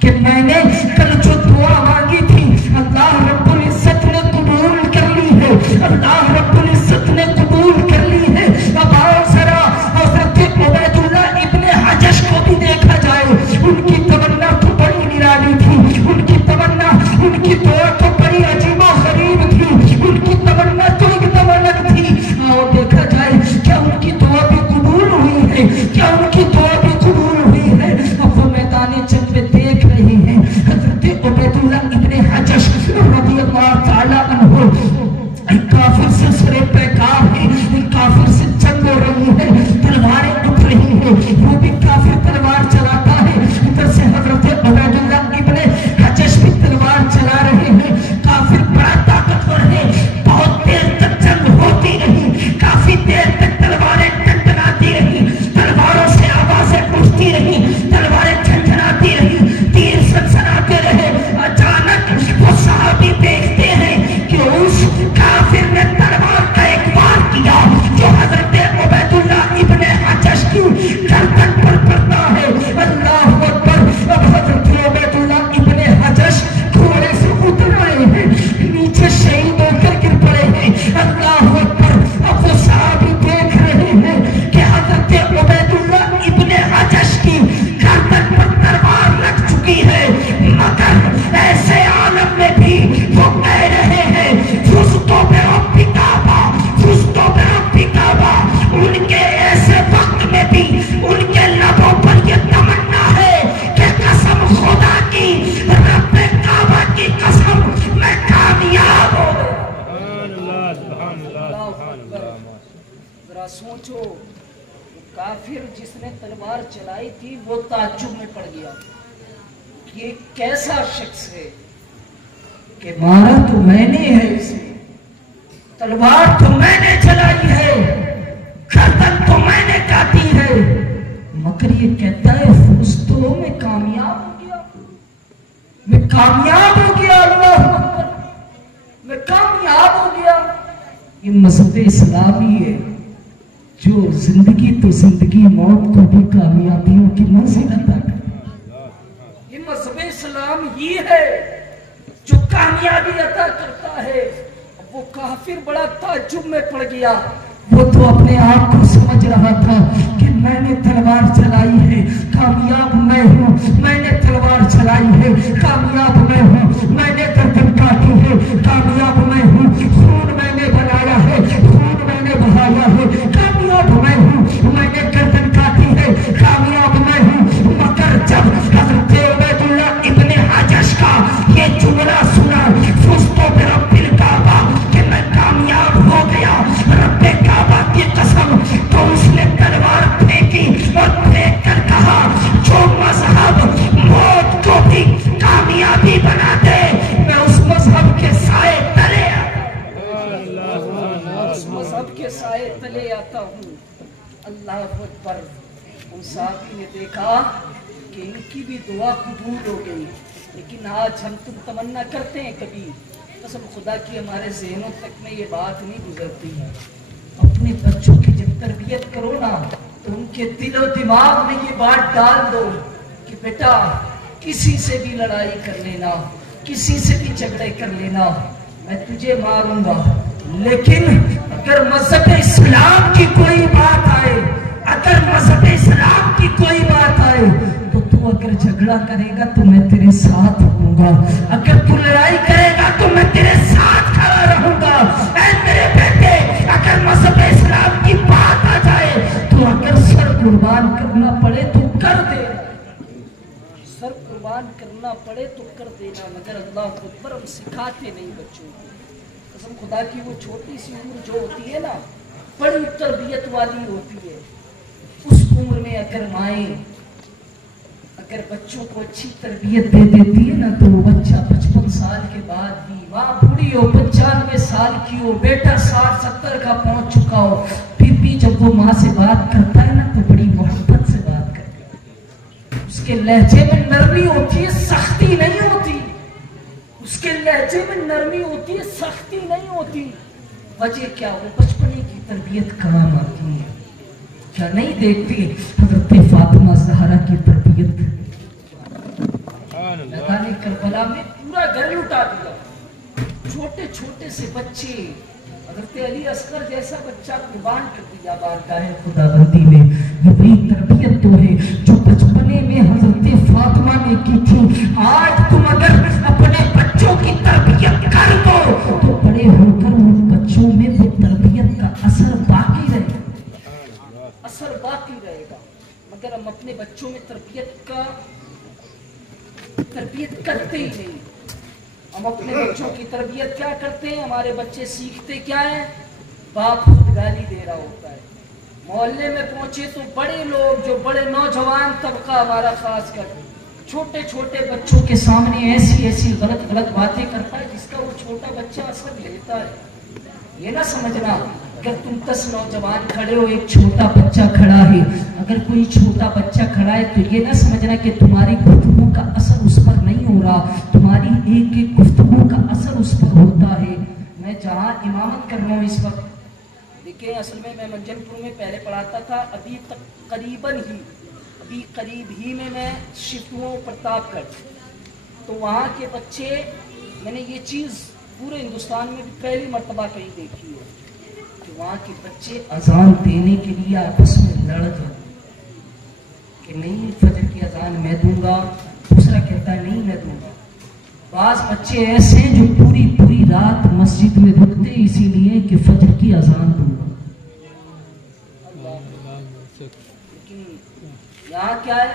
کہ میں نے کل جو دعا مانگی تھی اللہ رب العزت نے قبول کر لی ہے، اللہ رب العزت نے قبول کر لی ہے۔ اب آؤ ذرا حضرت عبید اللہ ابن حجش کو بھی دیکھا جائے، ان کی تمنا تو بڑی نرالی تھی، ان کی تمنا، ان کی دعا تو بڑی عجیب و غریب تھی، ان کی تمنا تو ایک دم الگ تھی۔ آؤ دیکھا جائے کیا ان کی دعا بھی قبول ہوئی ہے، کیا ان کی دعا بھی قبول ذرا سوچو کافر جس نے تلوار چلائی تھی وہ تعجب میں پڑ گیا، یہ کیسا شخص ہے کہ مارا تو میں نے ہے اسے، تلوار تو میں نے چلائی ہے، گردن تو میں نے کاٹی ہے، مگر یہ کہتا ہے فرشتوں میں کامیاب ہو گیا، میں کامیاب ہو گیا، اللہ اکبر، میں کامیاب ہو گیا۔ یہ مذہب اسلامی ہے جو زندگی تو زندگی، موت کو بھی کامیابیوں کی منزل عطا کرتا ہے۔ یہ مذہب اسلام ہی ہے جو کامیابی عطا کرتا ہے۔ وہ کافر بڑا تعجب میں پڑ گیا، وہ تو اپنے آپ کو سمجھ رہا تھا کہ میں نے تلوار چلائی ہے، کامیاب میں ہوں، میں نے تلوار چلائی ہے، کامیاب میں ہوں، میں نے گردن کاٹی ہے، کامیاب میں ہوں، خون میں نے بنایا ہے، خون میں نے بہایا ہے، کامیاب میں ہوں، میں نے گردن کاٹی ہے، کامیاب میں ہوں۔ مگر جب حضرت عبید اللہ ابن حجش کا یہ جملہ سنا، فزتو برب الکعبہ، کہ میں کامیاب ہو گیا رب کعبہ کی قسم، تو اس نے تلوار پھینکی اور پھینک کر کہا جو مذہب موت کو بھی کامیابی بنا دے میں اس مذہب کے سائے تلے اس مذہب کے سائے تلے آتا ہوں۔ اللہ اکبر۔ ان صحابی نے دیکھا کہ ان کی بھی دعا قبول ہو گئی، لیکن آج ہم تم تمنا کرتے ہیں کبھی، قسم خدا کی ہمارے ذہنوں تک میں یہ بات نہیں گزرتی ہے، اپنے بچوں کی جب تربیت کرو نا تو ان کے دل و دماغ میں یہ بات ڈال دو کہ بیٹا کسی سے بھی لڑائی کر لینا، کسی سے بھی جھگڑے کر لینا، میں تجھے ماروں گا، لیکن اگر مذہب اسلام کی کوئی بات آئے، اگر مذہب اسلام کی کوئی بات آئے تو تو اگر جھگڑا کرے گا تو میں تیرے ساتھ ہوں گا، اگر تو لڑائی کرے گا تو میں تیرے ساتھ کھڑا رہوں گا۔ اے میرے بیٹے، اگر مذہب اسلام کی بات آ جائے تو اگر سر قربان کرنا پڑے تو کر دے، سر قربان کرنا پڑے تو کر دینا، مگر اللہ اکبر ہم سکھاتے نہیں بچوں کو۔ قسم خدا کی وہ چھوٹی سی عمر جو ہوتی ہے نا بڑی تربیت والی ہوتی ہے، اس عمر میں اگر مائیں اگر بچوں کو اچھی تربیت دے دیتی ہے نا تو وہ بچہ 55 سال کے بعد بھی، ماں بوڑھی ہو 95 سال کی ہو، بیٹا 60-70 کا پہنچ چکا ہو، پھر بھی جب وہ ماں سے بات کرتا ہے نا تو بڑی محبت سے بات کرتا ہے، اس کے لہجے میں نرمی ہوتی ہے، سختی نہیں ہوتی، اس کے لہجے میں نرمی ہوتی ہے، سختی نہیں ہوتی۔ وجہ کیا؟ وہ بچپنے کی تربیت کام آتی ہے۔ کیا نہیں دیکھتی حضرت فاطمہ زہرا کی تربیت؟ میدان کربلا میں پورا گھر لٹا دیا، چھوٹے چھوٹے سے بچے، حضرت علی اصغر جیسا بچہ قربان کر دیا بارگاہ خدا بندی میں۔ یہ بھی تربیت تو ہے جو بچپنے میں حضرت فاطمہ نے کی تھی۔ آج تم اگر اپنے بچوں کی تربیت کر دو تو بڑے ہو کر ان بچوں میں وہ تربیت کا اثر باقی رہے گا، اثر باقی رہے گا، مگر ہم اپنے بچوں میں تربیت کرتے ہی نہیں۔ ہم اپنے بچوں کی تربیت کیا کرتے ہیں؟ ہمارے بچے سیکھتے کیا ہیں؟ باپ خود گالی دے رہا ہوتا ہے، محلے میں پہنچے تو بڑے لوگ جو بڑے نوجوان طبقہ ہمارا خاص کر چھوٹے چھوٹے بچوں کے سامنے ایسی غلط باتیں کرتا ہے جس کا وہ چھوٹا بچہ اثر لیتا ہے۔ یہ نہ سمجھنا اگر تم 10 نوجوان کھڑے ہو، ایک چھوٹا بچہ کھڑا ہے، اگر کوئی چھوٹا بچہ کھڑا ہے تو یہ نہ سمجھنا کہ تمہاری گفتگو کا اثر اس پر نہیں ہو رہا، تمہاری ایک ایک گفتگو کا اثر اس پر ہوتا ہے۔ میں جہاں امامت کر رہا ہوں اس وقت، دیکھیں اصل میں منجن پور میں پہلے پڑھاتا تھا، ابھی قریب ہی میں شفٹ ہوں پرتاپ گڑھ، تو وہاں کے بچے، میں نے یہ چیز پورے ہندوستان میں پہلی مرتبہ کہیں دیکھی ہے کہ وہاں کے بچے اذان دینے کے لیے آپس میں لڑ جاتے کہ نہیں فجر کی اذان میں دوں گا، دوسرا کہتا ہے نہیں میں دوں گا۔ بعض بچے ایسے ہیں جو پوری رات مسجد میں رکتے اسی لیے کہ فجر کی اذان دوں گا، لیکن یہاں کیا ہے؟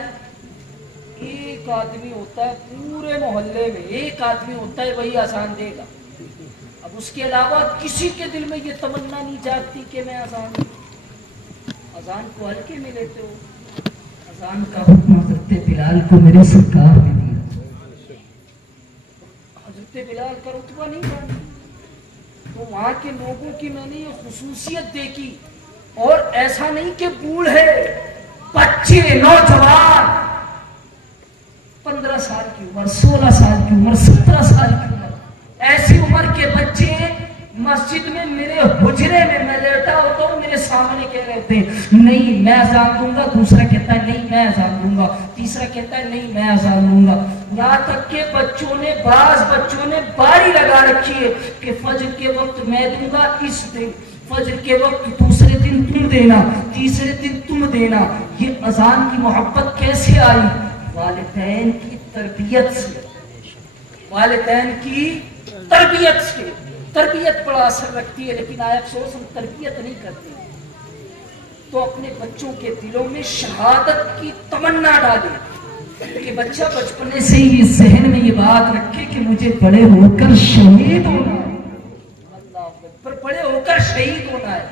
ایک آدمی ہوتا ہے پورے محلے میں، ایک آدمی ہوتا ہے وہی اذان دے گا، اب اس کے علاوہ کسی کے دل میں یہ تمنا نہیں جاگتی کہ میں اذان دوں۔ اذان کو ہلکے میں لیتے ہو. اذان کا حکم حضرت بلال کو میرے سرکار نے دیا. حضرت بلال کا رتبہ نہیں جانا تو وہاں کے لوگوں کی میں نے یہ خصوصیت دیکھی. اور ایسا نہیں کہ بوڑھے بچے نوجوان 15 سال کی عمر 16 سال کی عمر 17 سال کی عمر ایسی عمر کے بچے مسجد میں میرے حجرے میں لیٹا ہوتا ہوں میرے سامنے کہہ رہے ہوتے ہیں نہیں میں اذان دوں گا. دوسرا کہتا ہے نہیں میں اذان دوں گا. تیسرا کہتا ہے نہیں میں اذان دوں گا. یہاں تک کہ بعض بچوں نے باری لگا رکھی ہے کہ فجر کے وقت میں دوں گا اس دن, فجر کے وقت دوسرے دن تم دینا, تیسرے دن تم دینا. یہ اذان کی محبت کیسے آئی؟ والدین کی تربیت سے. والدین کی تربیت سے. تربیت بڑا اثر رکھتی ہے لیکن آئے افسوس ہم تربیت نہیں کرتے تو اپنے بچوں کے دلوں میں شہادت کی تمنا ڈالے کہ بچہ بچپنے سے ہی ذہن میں یہ بات رکھے کہ مجھے بڑے ہو کر شہید ہونا ہے. اللہ اکبر, بڑے ہو کر شہید ہونا ہے.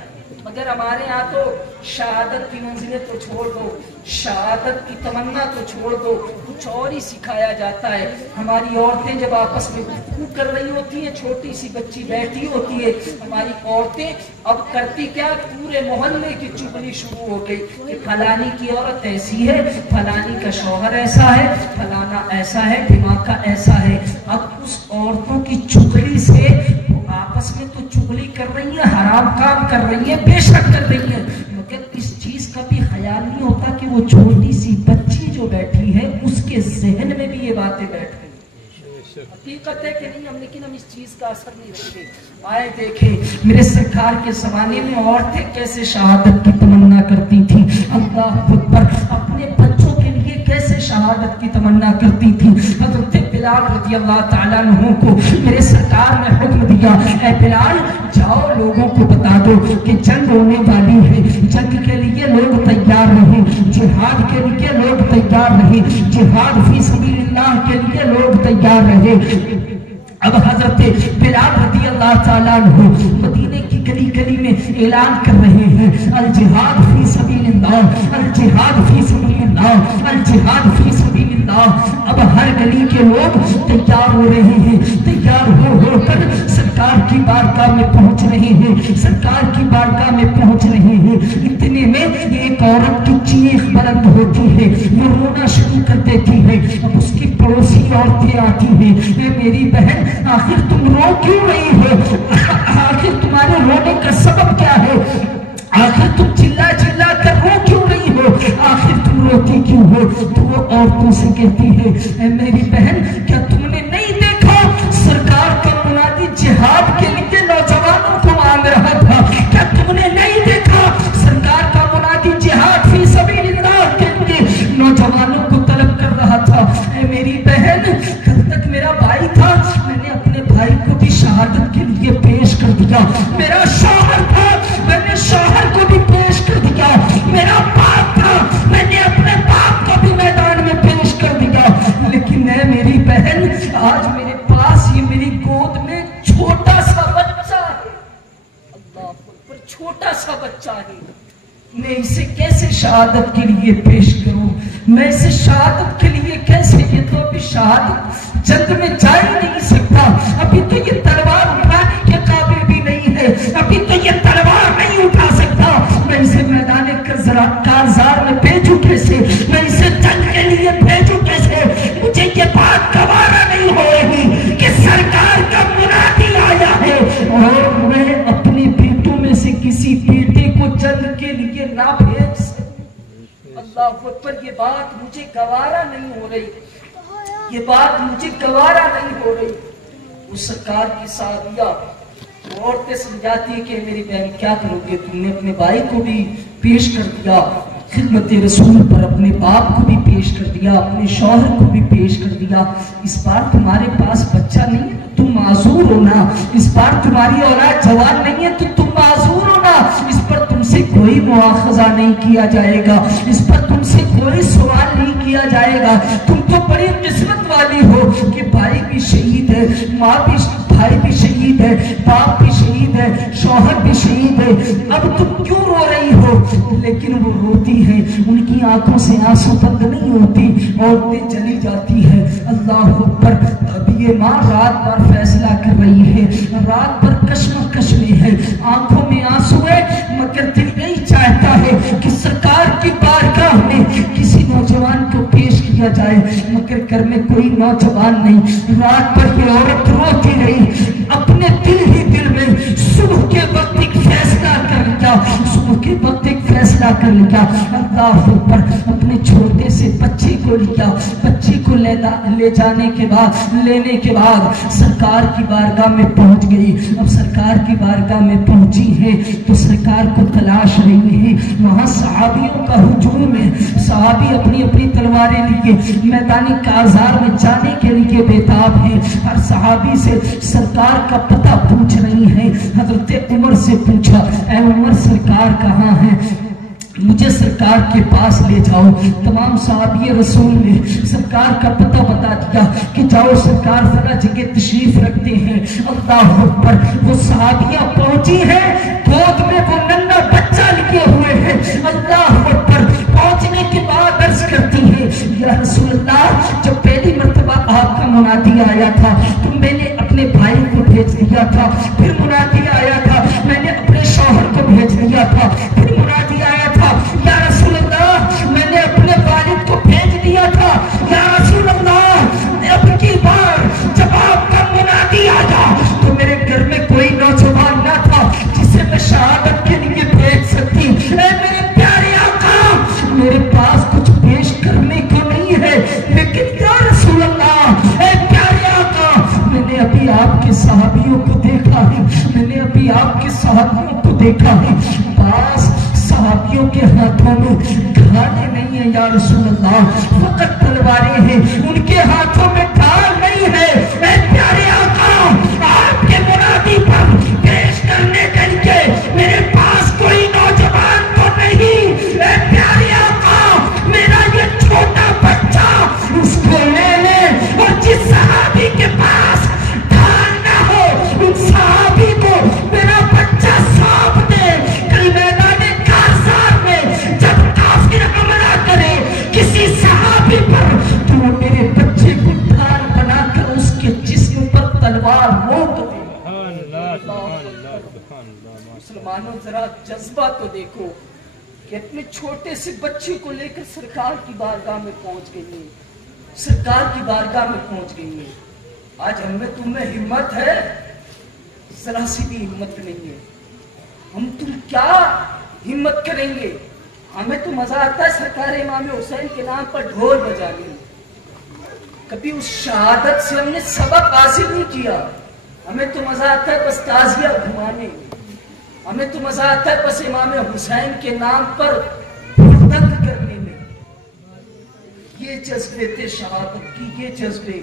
مگر ہمارے یہاں تو شہادت کی منزلیں تو چھوڑ دو, شہادت کی تمنا تو چھوڑ دو, کچھ اور ہی سکھایا جاتا ہے. ہماری عورتیں جب آپس میں گفتگو کر رہی ہوتی ہیں, چھوٹی سی بچی بیٹھی ہوتی ہے, ہماری عورتیں اب کرتی کیا, پورے محلے کی چگلی شروع ہو گئی کہ فلانی کی عورت ایسی ہے, فلانی کا شوہر ایسا ہے, فلانا ایسا ہے, دماغ کا ایسا ہے. اب اس عورتوں کی چگلی سے آپس میں تو چگلی کر رہی ہیں, حرام کام کر رہی ہیں, بے شک کر رہی ہیں, مگر اس چیز کا بھی خیال نہیں ہوتا کہ وہ چھوٹی سی بچی جو بیٹھی ہے اس کے ذہن میں بھی یہ باتیں بیٹھ گئی. حقیقت ہے کہ نہیں ہم, لیکن ہم اس چیز کا اثر نہیں رکھتے. آئے دیکھیں میرے سرکار کے زمانے میں عورتیں کیسے شہادت کی تمنا کرتی تھی. اللہ اکبر, اپنے بچوں کے لیے کیسے شہادت کی تمنا کرتی تھی. حضرت بلال رضی اللہ تعالیٰ عنہ کو میرے سرکار نے حکم دیا, اے بلال جاؤ لوگوں کو بتا دو کہ جنگ ہونے والی ہے, جنگ کے لیے لوگ تیار رہیں, جہاد کے لیے لوگ تیار رہیں, جہاد فی سبیل اللہ کے لیے لوگ تیار رہیں. اب حضرت بلال رضی اللہ تعالیٰ عنہ مدینے کی گلی گلی میں اعلان کر رہے ہیں الجہاد فی سبیل اللہ, الجہاد فی سبیل اللہ, الجہاد فی سبیل اللہ. اب ہر گلی کے لوگ تیار ہو رہے ہیں, تیار ہو کر سرکار کی بارگاہ میں پہنچ رہے ہیں, سرکار کی بارگاہ میں پہنچ رہے ہیں. اتنے میں ایک عورت کی چیخ بلند ہوتی ہے, وہ رونا شروع کر دیتی ہے. اب اس کی پڑوسی عورتیں آتی ہیں, اے میری بہن آخر تم رو کیوں رہی ہو, آخر تمہارے رونے کا سبب کیا ہے, آخر تم چلا چلا کر رو کیوں رہی ہو, آخر تم روتی کیوں ہو. تو وہ عورتوں سے کہتی ہے اے میری بہن کیا تم نے نہیں دیکھا سرکار کا منادی جہاد کے لیے نوجوانوں کو مانگ رہا تھا, کیا تم نے نہیں دیکھا سرکار کا منادی جہاد فی سبیل اللہ کے لیے نوجوانوں کو طلب کر رہا تھا. اے میری بہن کل تک میرا بھائی تھا, میں نے اپنے بھائی کو بھی شہادت کے لیے پیش کر دیا, میرا شوہر تھا میں نے شوہر کو بھی پیش کر دیا, میرا باپ تھا میں نے اپنے باپ کو بھی میدان میں پیش کر دیا, لیکن اے میری بہن آج میرے پاس یہ میری گود میں چھوٹا سا بچہ ہے. اللہ پر چھوٹا سا بچہ ہے, میں اسے کیسے شہادت کے لیے پیش کروں, میں اسے شہادت کے لیے کیسے, یہ تو ابھی شہادت جنگ میں جا ہی نہیں سکتا, ابھی تو یہ تلوار اٹھانے کے قابل بھی نہیں ہے, ابھی تو یہ تلوار نہیں اٹھا سکتا. میں اسے میدان کارزار میں بھیجوں کیسے, میں اسے جنگ کے لیے بھیجوں کیسے. مجھے یہ بات گوارا نہیں ہو رہی کہ سرکار کا منادی آیا ہے اور میں اپنے بیٹوں میں سے کسی بیٹے کو جنگ کے لیے نہ بھیج سکتا. اللہ اکبر, یہ بات مجھے گوارا نہیں ہو رہی, یہ بات مجھے گوارا نہیں ہو رہی. اس سرکار کی صحابیہ عورتیں سمجھاتی ہے کہ میری بہن کیا کرو گے, تم نے اپنے بھائی کو بھی پیش کر دیا خدمت رسول پر, اپنے باپ کو بھی پیش کر دیا, اپنے شوہر کو بھی پیش کر دیا, اس بار تمہارے پاس بچہ نہیں ہے تو تم معذور ہونا, اس بار تمہاری اولاد جوان نہیں ہے تو تم معذور ہونا, اس پر تم سے کوئی مواخذہ نہیں کیا جائے گا, اس پر تم سے کوئی سوال نہیں کیا جائے گا. تم تو بڑی قسمت والی ہو کہ بھائی بھی شہید ہے, ماں بھی, بھائی بھی شہید ہے, باپ بھی شہید ہے, شوہر بھی شہید ہے. اب تم کیوں رو رہی ہو, لیکن وہ روتی ہیں, ان کی آنکھوں سے آنسو بند نہیں ہوتی, عورتیں چلی جاتی ہیں. اللہ اکبر. اب یہ ماں رات بھر فیصلہ کر رہی ہے, رات بھر کشمکش میں ہے, آنکھوں میں آنسو ہے, مگر دل یہی چاہتا ہے کہ سرکار کی بارگاہ میں کسی نوجوان کو پیش کیا جائے, مگر گھر میں کوئی نوجوان نہیں. رات بھر یہ عورت روتی رہی, اپنے دل ہی دل میں صبح کے وقت ایک فیصلہ کر لیا, صبح کے وقت ایک فیصلہ کر لیا. اللہ اوپر. اپنے چھوٹے سے بچے کو لیا, بچے کو لے جانے کے بعد, لینے کے بعد سرکار کی بارگاہ میں پہنچ گئی. اب سرکار کی بارگاہ میں پہنچی ہے تو سرکار کو تلاش رہی ہے. وہاں صحابیوں کا ہجوم ہے, صحابی اپنی اپنی تلواریں لیے میدانی کازار میں جانے کے لیے بےتاب ہیں. ہر صحابی سے سرکار کا پتہ پوچھ رہی ہیں. حضرت عمر سے پوچھا, اے عمر سرکار کہاں ہیں, مجھے سرکار کے پاس لے جاؤ. تمام صحابی رسول نے سرکار کا پتہ بتا دیا کہ جاؤ سرکار فلاں جگہ تشریف رکھتے ہیں. اللہ اکبر. وہ صحابیاں پہنچی ہیں, گود میں وہ ننھا بچہ لیے ہوئے ہیں. اللہ اکبر. پہنچنے کے بعد عرض کرتی ہیں, یا رسول اللہ, جب پہلی مرتبہ آپ کا منادی آیا تھا تو میں نے اپنے بھائی کو بھیج دیا تھا, پھر منادی آیا تھا میں نے اپنے شوہر کو بھیج دیا تھا, پھر منادی آیا تھا یا رسول اللہ میں نے اپنے والد کو بھیج دیا تھا. یا رسول اللہ اب کی بار جب آپ کا منادی آیا تو میرے گھر میں کوئی نوجوان نہ تھا جسے میں شہادت کے لیے بھیج سکتی. اے میرے پیارے آقا, میرے پاس کچھ پیش کرنے کو نہیں ہے, لیکن یا رسول اللہ, اے پیارے آقا, میں نے ابھی آپ کے صحابیوں کو دیکھا ہے, میں نے ابھی آپ کے صحابیوں کو دیکھا ہے, پاس صحابیوں کے ہاتھوں میں گھانے نہیں ہیں یا رسول اللہ, فقط تلواریں ہیں, ان کے ہاتھوں میں ڈھال نہیں ہے. اے پیارے آقا, آپ کے منادی پر پیش کرنے کے لیے میرے پاس کوئی نوجوان تو نہیں. اے پیارے آقا, میرا یہ چھوٹا بچہ, اس کو لے لے, اور جس صحابی کے پاس ڈھال نہ ہو ان صحابی کو میرا بچہ سونپ دے. کل میدان جب کافر حملہ کرے کسی صحابی پر تو میرے بچے کو ڈھال بنا کر اس کے جسم پر تلوار روک دے. مسلمانوں ذرا جذبہ تو دیکھو کہ اپنے چھوٹے سے بچے کو لے کر سرکار کی بارگاہ میں پہنچ گئی ہے, سرکار کی بارگاہ میں پہنچ گئی ہے. آج ہمیں تمہیں ہمت ہے, ذرا سی بھی ہمت نہیں ہے. ہم تم کیا ہمت کریں گے؟ ہمیں تو مزہ آتا ہے سرکار امام حسین کے نام پر ڈھول بجانے, کبھی اس شہادت سے ہم نے سبق حاصل نہیں کیا. ہمیں تو مزہ آتا ہے بس تعزیہ گھمانے, ہمیں تو مزہ آتا ہے بس امام حسین کے نام پر تنگ کرنے میں. یہ جذبے تھے شہادت کی, یہ جذبے.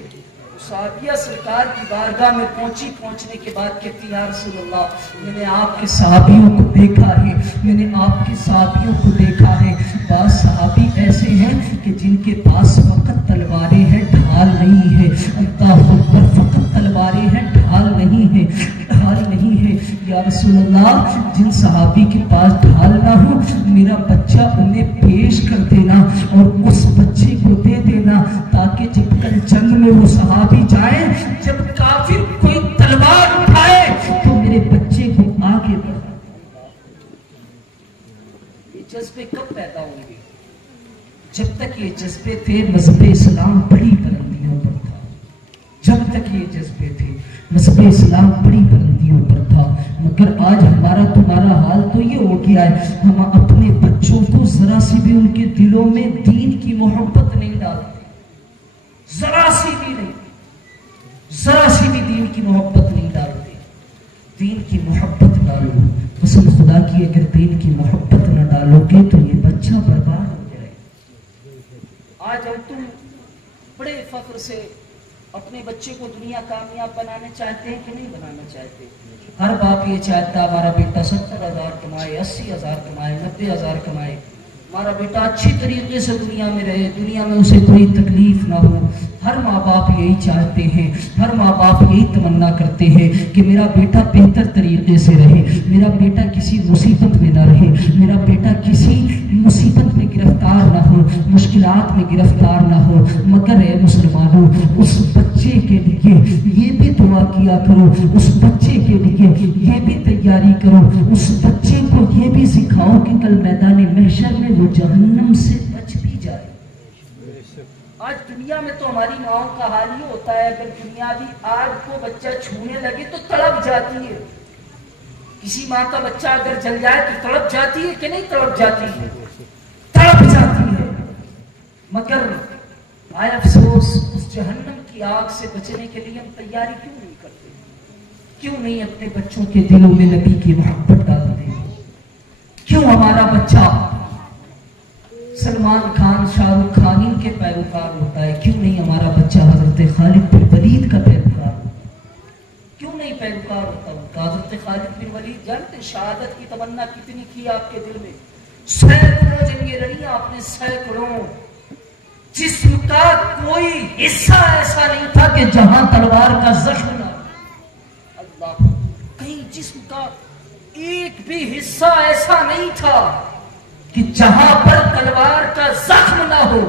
صحابیہ سرکار کی بارگاہ میں پہنچی, پہنچنے کے بعد کہتی یا رسول اللہ, میں نے آپ کے صحابیوں کو دیکھا ہے, میں نے آپ کے صحابیوں کو دیکھا ہے. بعض صحابی ایسے ہیں کہ جن کے پاس فقط تلواریں ہیں, ڈھال نہیں ہے. اللہ اکبر. فقط تلواریں ہیں, ڈھال نہیں ہے, ڈھال نہیں ہے. یا رسول اللہ, جن صحابی کے پاس ڈھال نہ ہو میرا بچہ انہیں پیش کر دینا اور اس بچے کو دے دینا, تاکہ جب کل جنگ میں وہ صحابی جائیں, جب کافر کوئی تلوار اٹھائے تو میرے بچے کو آگے بڑھا. یہ جذبے کب پیدا ہوں گے؟ جب تک یہ جذبے تھے مذہب اسلام بڑی بلندیوں پر تھا. جب تک یہ جذبے تھے مذہب اسلام بڑی بلندیوں پر تھا. مگر آج ہمارا تمہارا حال تو یہ ہو گیا ہے, ہم اپنے بچوں کو ذرا سی بھی ان کے دلوں میں دین کی محبت نہیں ڈالتے, ذرا سی بھی نہیں, ذرا سی بھی دین کی محبت نہیں ڈالتے. دین کی محبت ڈالو. قسم خدا کی اگر دین کی محبت نہ ڈالو گے تو یہ بچہ برباد ہو جائے. آج ہم تم بڑے فخر سے اپنے بچے کو دنیا کامیاب بنانا چاہتے ہیں کہ نہیں بنانا چاہتے؟ ہر باپ یہ چاہتا ہے ہمارا بیٹا 70,000 کمائے, 80,000 کمائے, 90,000 کمائے, ہمارا بیٹا اچھی طریقے سے دنیا میں رہے, دنیا میں اسے کوئی تکلیف نہ ہو. ہر ماں باپ یہی چاہتے ہیں, ہر ماں باپ یہی تمنا کرتے ہیں کہ میرا بیٹا بہتر طریقے سے رہے, میرا بیٹا کسی مصیبت میں نہ رہے, میرا بیٹا کسی مشکلات میں گرفتار نہ ہو، مگر اے مسلمانوں اس بچے کے لیے یہ بھی دعا کیا کرو، اس بچے کے لیے یہ بھی تیاری کرو، اس بچے کو یہ بھی سکھاؤ کہ کل میدان محشر میں وہ جہنم سے بچ بھی جائے۔ آج دنیا میں تو ہماری ماؤں کا حال یہ ہوتا ہے، اگر بنیادی آگ کو بچہ چھونے لگے تو تڑپ جاتی ہے۔ کسی ماں کا بچہ اگر جل جائے تو تڑپ جاتی ہے کہ نہیں تڑپ جاتی ہے؟ تڑپ جاتی ہے۔ مگر آئے افسوس اس جہنم کی آگ سے بچنے کے لیے ہم تیاری کیوں نہیں کرتے؟ کیوں نہیں اپنے بچوں کے دلوں میں نبی کی محبت ڈالتے؟ کیوں ہمارا بچہ سلمان خان، شاہ رخ خان ان کے پیروکار ہوتا ہے؟ کیوں نہیں ہمارا بچہ حضرت خالد بن ولید کا پیروکار ہوتا ہے؟ کیوں نہیں پیروکار ہوتا ان کا؟ حضرت خالد بن ولید جانتے شہادت کی تمنا کتنی تھی آپ کے دل میں؟ سینکڑوں جنگیں لڑی آپ نے، سینکڑوں۔ جسم کا کوئی حصہ ایسا نہیں تھا کہ جہاں تلوار کا زخم نہ ہو۔ اللہ، کہیں جسم کا ایک بھی حصہ ایسا نہیں تھا کہ جہاں پر تلوار کا زخم نہ ہو،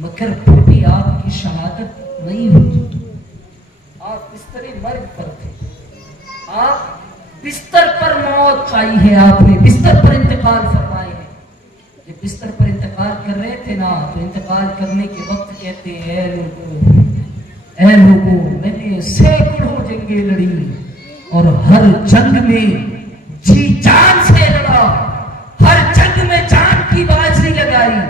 مگر پھر بھی آپ کی شہادت نہیں ہوئی۔ آپ بستر مرگ پر تھے، آپ بستر پر موت پائی ہے، آپ نے بستر پر انتقال فرمائے ہیں۔ جب بستر پر انتقال کر رہے تھے نا تو انتقال کرنے کے وقت کہتے ہیں اے لوگوں میں نے سینکڑوں جنگیں لڑی اور ہر جنگ میں جی جان سے لڑا، ہر جنگ میں جان کی بازی لگائی،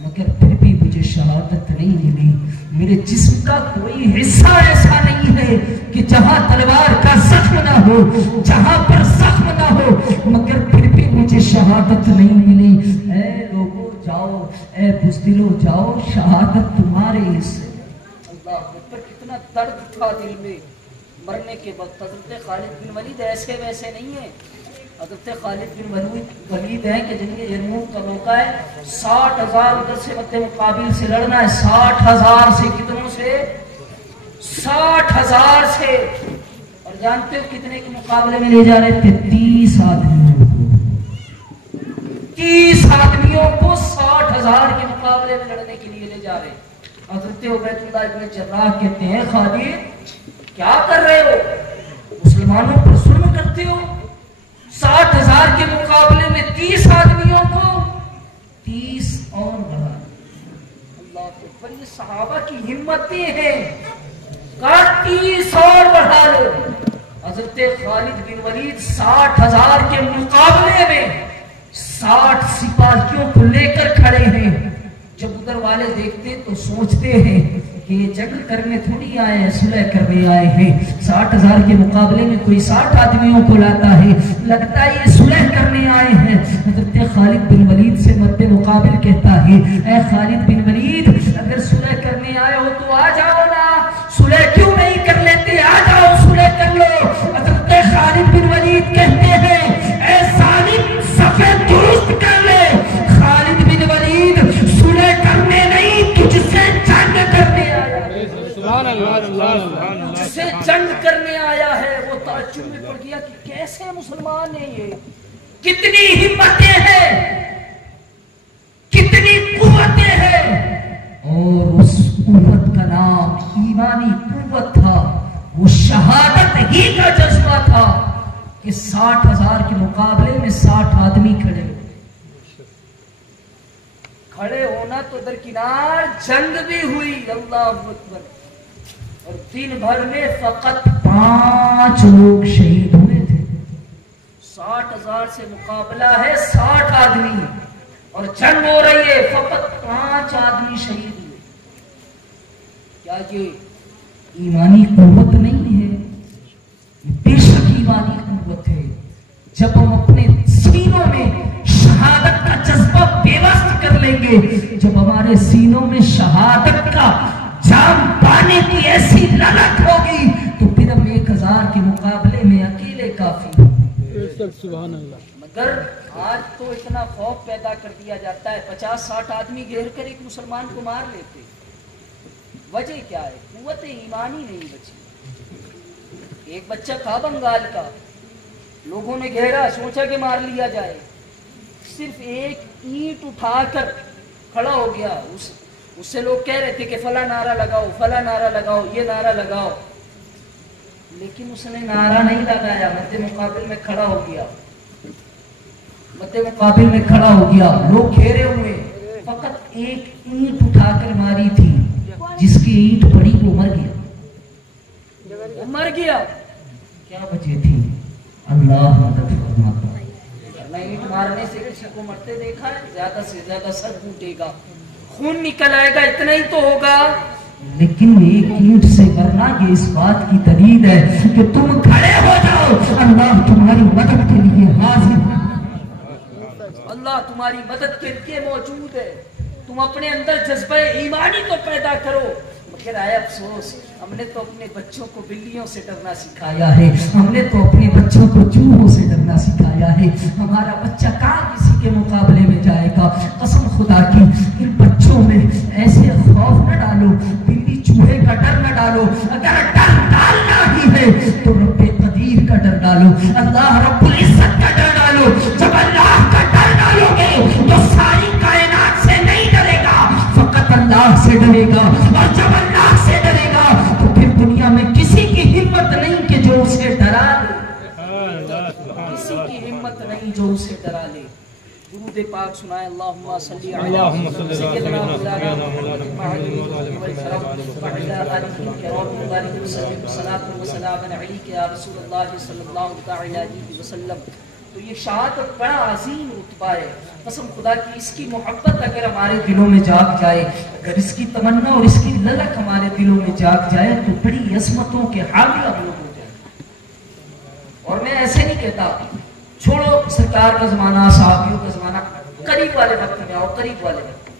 مگر پھر بھی مجھے شہادت نہیں ملی۔ میرے جسم کا کوئی حصہ ایسا نہیں ہے کہ جہاں تلوار کا زخم نہ ہو، جہاں پر زخم نہ ہو، مگر پھر بھی مجھے شہادت نہیں ملی۔ اے لوگوں جاؤ، اے بزدلو جاؤ، شہادت تمہارے حصے۔ اللہ اکبر، کتنا درد تھا دل میں مرنے کے وقت۔ حضرت خالد بن ولید ایسے ویسے نہیں ہیں۔ حضرت خالد بن ولید ہیں کہ جنگ یرموک کا موقع ہے، 60,000 ادھر سے مد مقابل سے لڑنا ہے، 60,000 سے، کتنوں سے؟ 60,000 سے۔ اور جانتے ہو کتنے کے مقابلے میں لے جا رہے تھے؟ 30 آدمیوں کو، 30 آدمیوں کو 60,000 کے مقابلے میں لڑنے کے لیے لے جا رہے۔ حضرت عبید اللہ ابن جراح کہتے ہیں خالد کیا کر رہے ہو؟ مسلمانوں پر ظلم کرتے ہو؟ 60,000 کے مقابلے میں 30 آدمیوں کو 30 اور بڑھا۔ اللہ اکبر، یہ صحابہ کی ہمتیں ہیں، 30 اور بڑھا لو۔ حضرت خالد بن ولید 60,000 کے مقابلے میں 60 سپاہیوں کو لے کر کھڑے ہیں۔ جب ادھر والے دیکھتے تو سوچتے ہیں کہ یہ جنگ کرنے تھوڑی آئے ہیں، صلح کرنے آئے ہیں۔ 60,000 کے مقابلے میں کوئی 60 آدمیوں کو لاتا ہے، لگتا ہے یہ صلح کرنے آئے ہیں۔ حضرت خالد بن ولید سے مد مقابل کہتا ہے اے خالد بن ولید، اگر صلح کرنے آئے ہو تو آ جاؤ نا، صلح کیوں نہیں کر لیتے؟ آ جاؤ صلح کر لو۔ حضرت خالد بن ولید کہتے ہیں اے ظالم صفیں درست کر لے۔ خالد بن ولید صلح کرنے نہیں، تجھ سے جنگ کرنے آیا، جس سے جنگ کرنے آیا ہے۔ وہ تعجب میں پڑ گیا کہ کیسے مسلمان ہیں یہ، کتنی ہمتیں ہیں، کتنی قوتیں ہیں۔ اور اس قوت کا نام ایمانی قوت تھا، وہ شہادت ہی کا جذبہ تھا کہ 60,000 کے مقابلے میں 60 آدمی کھڑے ہوئے۔ کھڑے ہونا تو درکنار، جنگ بھی ہوئی، اللہ اکبر۔ اور دن بھر میں فقط 5 لوگ شہید ہوئے تھے۔ 60,000 سے مقابلہ ہے، 60 آدمی، اور جنگ ہو رہی ہے، فقط 5 آدمی شہید ہوئے۔ کیا یہ ایمانی قوت نہیں ہے؟ بے شک ایمانی قوت ہے۔ جب ہم اپنے سینوں میں شہادت کا جذبہ پیوست کر لیں گے، جب ہمارے سینوں میں شہادت کا جام پانے کی ایسی للک ہوگی تو پھر ہم 1,000 کے مقابلے میں اکیلے کافی ہیں۔ سبحان اللہ۔ مگر آج تو اتنا خوف پیدا کر دیا جاتا ہے، 50-60 آدمی گھیر کر ایک مسلمان کو مار لیتے۔ وجہ کیا ہے؟ قوت ایمانی نہیں بچی۔ ایک بچہ تھا بنگال کا، لوگوں نے گھیرا، سوچا کہ مار لیا جائے، صرف ایک اینٹ اٹھا کر کھڑا ہو گیا. اس سے لوگ کہہ رہے تھے کہ فلاں نعرہ لگاؤ, فلاں نعرہ لگاؤ, یہ نعرہ لگاؤ, لیکن اس نے نعرہ نہیں لگایا. مد مقابل میں کھڑا ہو گیا, مد مقابل میں کھڑا ہو گیا. لوگ گھیرے ہوئے, فقط ایک اینٹ اٹھا کر ماری تھی, جس کی اینٹ پڑی وہ مر گیا. وہ مر گیا. کیا وجہ تھی؟ اللہ مدد فرماتا. اینٹ مارنے سے کسی کو مرتے دیکھا ہے؟ زیادہ سے زیادہ سر ٹوٹے گا, خون نکل آئے گا, اتنا ہی تو ہوگا. لیکن ایک اینٹ سے مرنا یہ اس بات کی دلیل ہے کہ تم کھڑے ہو جاؤ, اللہ تمہاری مدد کے لیے حاضر ہے, اللہ تمہاری مدد کے لیے موجود ہے. تم اپنے اندر جذبہ ایمانی تو پیدا کرو. مگر آئے افسوس, ہم نے تو اپنے بچوں کو بلیوں سے ڈرنا سکھایا ہے, ہم نے تو اپنے بچوں کو چوہوں سے ڈرنا سکھایا ہے. ہمارا بچہ کہاں کسی کے مقابلے میں جائے گا؟ قسم خدا کی ان بچوں میں ایسے خوف نہ ڈالو, بلی چوہے کا ڈر نہ ڈالو. اگر ڈر ڈالنا ہی ہے تو رب قدیر کا ڈر ڈالو, اللہ رب العزت کا ڈر ڈالو. جب اللہ کا ڈر ڈالو گے تو ساری کائنات سے نہیں ڈرے گا, فقط اللہ سے ڈرے گا. اور جب اللہ سے ڈرے گا تو پھر دنیا میں کسی کی ہمت نہیں کہ جو اسے ڈرا لے, کسی کی ہمت نہیں جو اسے ڈرا لے. درود پاک سنائے. اللہم صلی علی سیدنا مولانا محمد وعلی آلہ وصحبہ وسلم. صلاۃ و سلام علیک یا رسول اللہ صلی اللہ تعالی علیہ وسلم. تو یہ شہادت بڑا عظیم رتبہ ہے. قسم خدا کی اس کی محبت اگر ہمارے دلوں میں جاگ جائے, اگر اس کی تمنا اور اس کی للک ہمارے دلوں میں جاگ جائے تو بڑی عظمتوں کے حامل ہم لوگ ہو جائیں. اور میں ایسے نہیں کہتا چھوڑو سرکار کا زمانہ, صحابیوں کا زمانہ, قریب والے وقت میں آؤ, قریب والے وقت.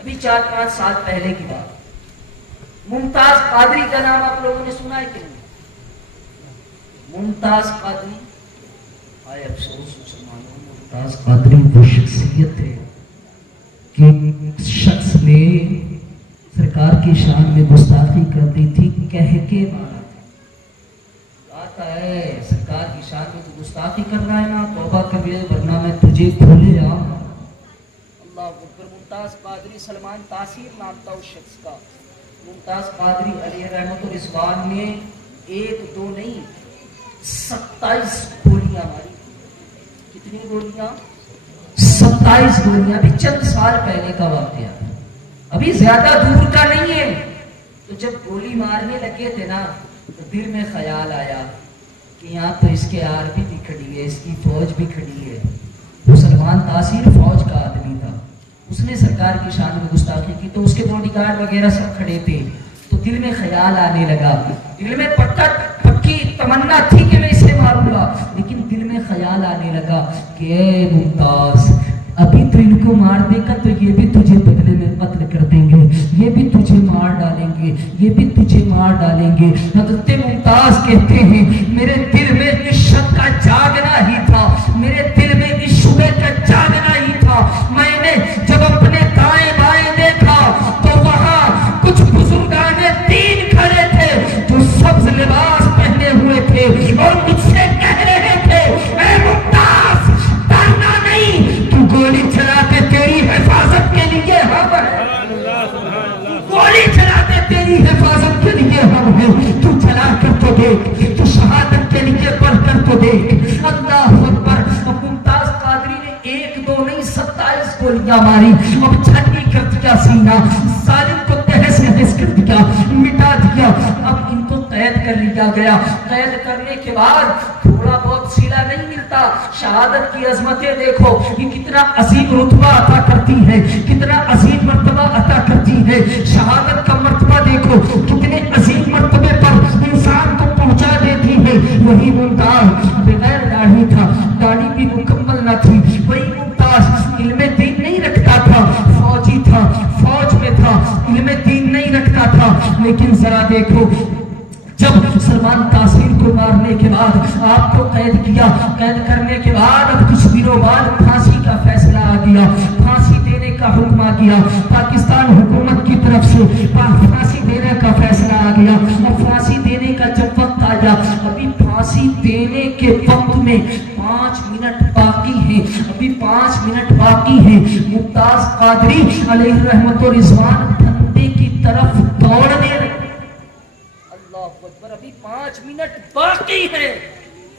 ابھی 4-5 سال پہلے کی بات, ممتاز قادری کا نام آپ لوگوں نے سنا ہے کہ نہیں؟ ممتاز قادری, آئے افسوس مسلمانوں, ممتاز قادری وہ شخصیت ہے کہ شخص نے سرکار کی شان میں گستاخی کر دی تھی, کہہ کے مارا آتا ہے سرکار کی شان میں تو گستاخی کر رہا ہے نا, توبہ کر لے ورنہ میں تجھے بھولے آؤں. اللہ اکبر. ممتاز قادری, سلمان تاثیر نام تھا اس شخص کا. ممتاز قادری علیہ رحمت الرضوان نے 1-2 نہیں 27 گولیاں ماری. کتنی گولیاں؟ 27 گولیاں. ابھی چند سال پہلے کا واقعہ, ابھی زیادہ دور کا نہیں ہے. تو جب گولی مارنے لگے تھے نا تو دل میں خیال آیا کہ یہاں تو اس کے آرمی بھی کھڑی ہے, اس کی فوج بھی کھڑی ہے. وہ سلمان تاثیر فوج کا آدمی تھا, اس نے سرکار کی شان میں گستاخی کی تو اس کے باڈی گارڈ وغیرہ سب کھڑے تھے. تو دل میں خیال آنے لگا, دل میں پکی تمنا تھی کہ میں اسے ماروں گا, لیکن دل میں خیال آنے لگا کہ اے ممتاز ابھی تو ان کو مار دے گا تو یہ بھی تجھے بدلے میں قتل کر دیں گے, یہ بھی تجھے مار ڈالیں گے, یہ بھی تجھے مار ڈالیں گے. حضرت ممتاز کہتے ہیں میرے دل میں اس شک کا جاگنا ہی تھا, میرے دل میں اس شبہ کا جاگنا ہی تھا. میں نے جب اپنے دائیں بائیں دیکھا تو وہاں کچھ بزرگان دین کھڑے تھے جو سبز لباس پہنے ہوئے تھے اور مجھ سے کہہ رہے تھے اے ممتاز ڈرنا نہیں, گولی چلاتے تیری حفاظت کے لیے ہم ہیں, گولی چلاتے تیری حفاظت کے لیے ہم ہیں, تو چلا کر تو دیکھ, تو شہادت کے لیے پڑھ کر تو دیکھ. اللہ اکبر. ممتاز قادری نے 1-2 نہیں 27 گولیاں ماری. اب چھٹی کر دیا سینہ, ظالم کو تہس نہس کر دیا, مٹا دیا. اب ان کو قید کر لیا گیا. قید کرنے کے بعد تھوڑا بہت سیلا نہیں ملتا. شہادت کی عظمتیں دیکھو, یہ کتنا عظیم رتبہ عطا کرتی ہے, کتنا عظیم مرتبہ عطا کرتی ہے. شہادت کا مرتبہ دیکھو کتنے عظیم مرتبے پر انسان کو پہنچا دیتی ہے. وہی ممتاز بغیر داڑھی تھا, داڑھی بھی مکمل نہ تھی. وہی ممتاز علم دین نہیں رکھتا تھا, فوجی تھا, فوج میں تھا, علم دین نہیں رکھتا تھا. لیکن ذرا دیکھو جب سلمان تاثیر کو مارنے کے بعد آپ کو قید کیا, قید کرنے کے بعد اب کچھ دنوں بعد پھانسی کا فیصلہ آ گیا, پھانسی دینے کا حکم آ گیا. پاکستان حکومت کی طرف سے پھانسی دینے کا فیصلہ آ گیا. اور پھانسی دینے کا جب وقت آیا, ابھی پھانسی دینے کے وقت میں 5 منٹ باقی ہیں, ابھی 5 منٹ منٹ باقی ہے. ممتاز قادری علیہ رحمت و رضوان پھندے کی طرف دوڑنے لگے. اللہ اکبر، ابھی 5 منٹ باقی ہے.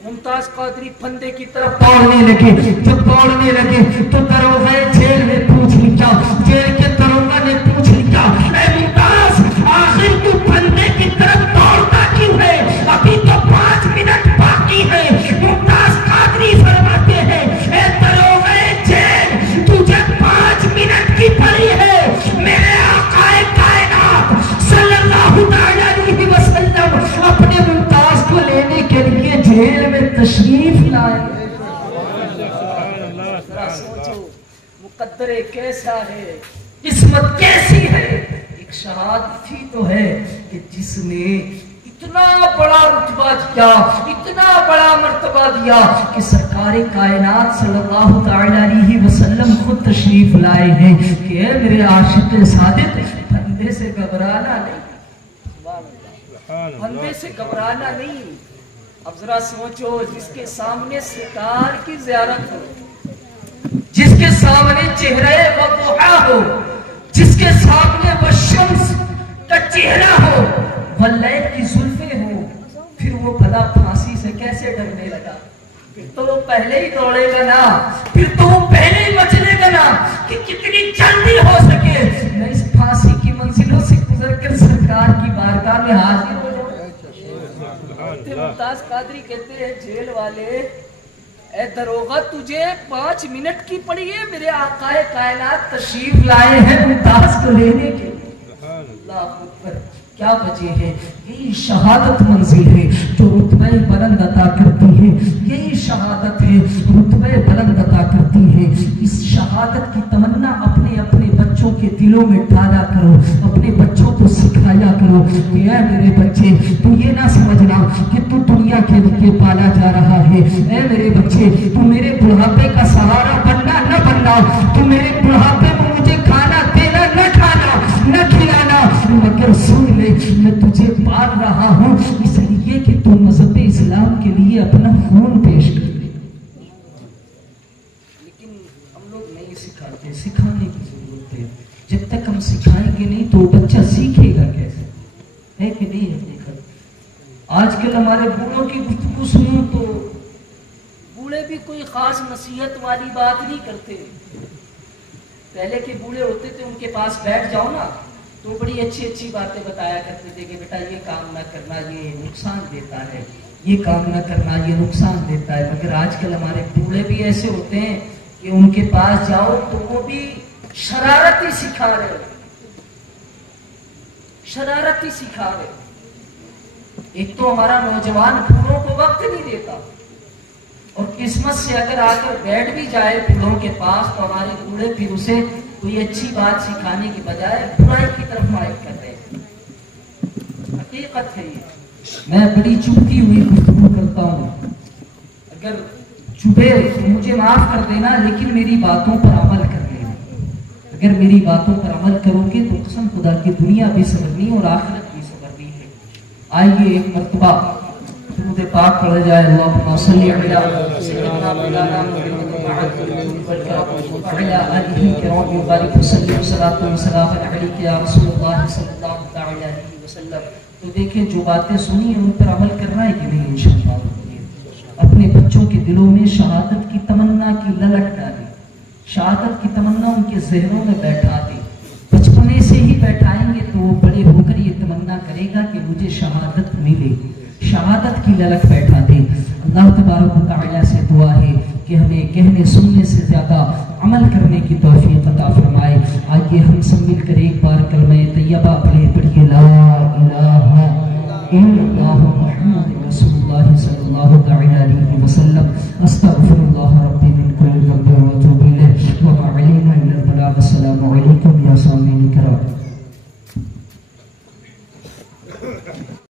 ممتاز قادری پھندے کی طرف دوڑنے لگے. جب دوڑنے لگے تو دروغہ جیل نے پوچھ لیا، جیل کے دروغہ نے پوچھ لیا، اے ممتاز آخر تو پھندے کی طرف دوڑتا کیوں ہے؟ ابھی تو 5 منٹ باقی ہے. ممتاز قادری فرماتے ہیں اے دروغہ جیل، تجھے 5 منٹ کی پڑی ہے. میرے آقا کائنات صلی اللہ علیہ وسلم اپنے ممتاز کو لینے کے لیے جیل میں تشریف لائے. سوچو مقدر کیسا ہے، قسمت کیسی ہے. ایک شہادت ہی تو ہے کہ جس نے اتنا بڑا رتبہ دیا، اتنا بڑا مرتبہ دیا کہ سرکار کائنات صلی اللہ تعالی علیہ وسلم خود تشریف لائے ہیں کہ اے میرے عاشق صادق، پھندے سے گھبرانا نہیں، پھندے سے گھبرانا نہیں. اب ذرا سوچو، جس کے سامنے سرکار کی زیارت ہو، جس کے سامنے چہرہ وضحا ہو، جس کے سامنے وہ شمس کا چہرہ ہو، واللیل کی زلفیں ہو، پھر وہ بھلا پھانسی سے کیسے ڈرنے لگا؟ پھر تو وہ پہلے ہی دوڑے گا نا، پھر تو وہ پہلے ہی بچنے گا نا کہ کتنی جلدی ہو سکے میں اس پھانسی کی منزلوں سے گزر کر سرکار کی بارگاہ میں حاضر ہو جاؤں. ممتاز قادری کہتے ہیں جیل والے، اے دروغہ تجھے 5 منٹ کی پڑی ہے، میرے آقا کائنات تشریف لائے ہیں ممتاز کو لینے کے لیے. اللہ اکبر، کیا وجہ ہے؟ یہی شہادت منزل ہے جو رتبہ بلند عطا کرتی ہے. یہی شہادت ہے رتبہ بلند عطا کرتی ہے. اس شہادت کی تمنا اپنے اپنے بچوں کے دلوں میں ڈالا کرو، اپنے بچوں کو سکھایا کرو کہ اے میرے بچے، تو یہ نہ سمجھنا کہ تو دنیا کے لیے پالا جا رہا ہے. اے میرے بچے، تو میرے بڑھاپے کا سہارا بننا نہ بننا، تو میرے بڑھاپے میں مجھے کھانا دینا نہ کھانا، نہ کھلانا، مگر سن لے میں تجھے پال رہا ہوں اس لیے کہ تو مذہب اسلام کے لیے اپنا خون پیش کر دے. لیکن ہم لوگ نہیں سکھاتے، سکھانے کی ضرورت ہے. جب تک ہم سکھائیں گے نہیں تو بچہ سیکھے گا کیسے؟ ہے کہ نہیں ہے؟ آج کل ہمارے بوڑھوں کی گفتگو سنوں تو بوڑھے بھی کوئی خاص نصیحت والی بات نہیں کرتے. پہلے کے بوڑھے ہوتے تھے، ان کے پاس بیٹھ جاؤ نا تو بڑی اچھی اچھی باتیں بتایا کرتے تھے کہ بیٹا یہ کام نہ کرنا، یہ نقصان دیتا ہے، یہ کام نہ کرنا، یہ نقصان دیتا ہے. مگر آج کل ہمارے بوڑھے بھی ایسے ہوتے ہیں کہ ان کے پاس جاؤ تو وہ بھی شرارت ہی سکھا رہے، شرارت ہی سکھا رہے. ایک تو ہمارا نوجوان بوڑھوں کو وقت نہیں دیتا، اور قسمت سے اگر آ کر بیٹھ بھی جائے بوڑھوں کے پاس تو ہمارے بوڑھے پھر اسے کوئی اچھی بات سکھانے کی بجائے برائی کی طرف مائل کر رہے ہیں. حقیقت ہے یہ. میں بڑی چبھتی ہوئی گفتگو کرتا ہوں، اگر چبھے تو مجھے معاف کر دینا، لیکن میری باتوں پر عمل کر لینا. اگر میری باتوں پر عمل کرو گے تو قسم خدا کی دنیا بھی سنورنی اور آخرت بھی سنورنی ہے. آئیے ایک مرتبہ درود پاک پڑھا جائے. اللہم صلی علی سیدنا مولانا محمد وعلی آلہ کرام وبارک وسلم صلاۃ و سلام علیک یا رسول اللہ صلی اللہ تعالی علیہ وسلم. تو دیکھیں جو باتیں سنی ہیں ان پر عمل کرنا ہے کہ نہیں انشاءاللہ. اپنے بچوں کے دلوں میں شہادت کی تمنا کی للٹ ڈالیں، شہادت کی تمنا ان کے ذہنوں میں بیٹھا دیں. بچپنے سے ہی بیٹھائیں گے تو وہ بڑے ہو کر یہ تمنا کرے گا کہ مجھے شہادت ملے، شہادت کی للک بیٹھا دے. اللہ تبارک و تعالی سے دعا ہے کہ ہمیں کہنے سننے سے زیادہ عمل کرنے کی توفیق عطا فرمائے. آئیے ہم سب مل کر ایک بار کلمہ طیبہ پڑھیے لا الہ الا اللہ محمد رسول اللہ صلی اللہ تعالی علیہ وسلم.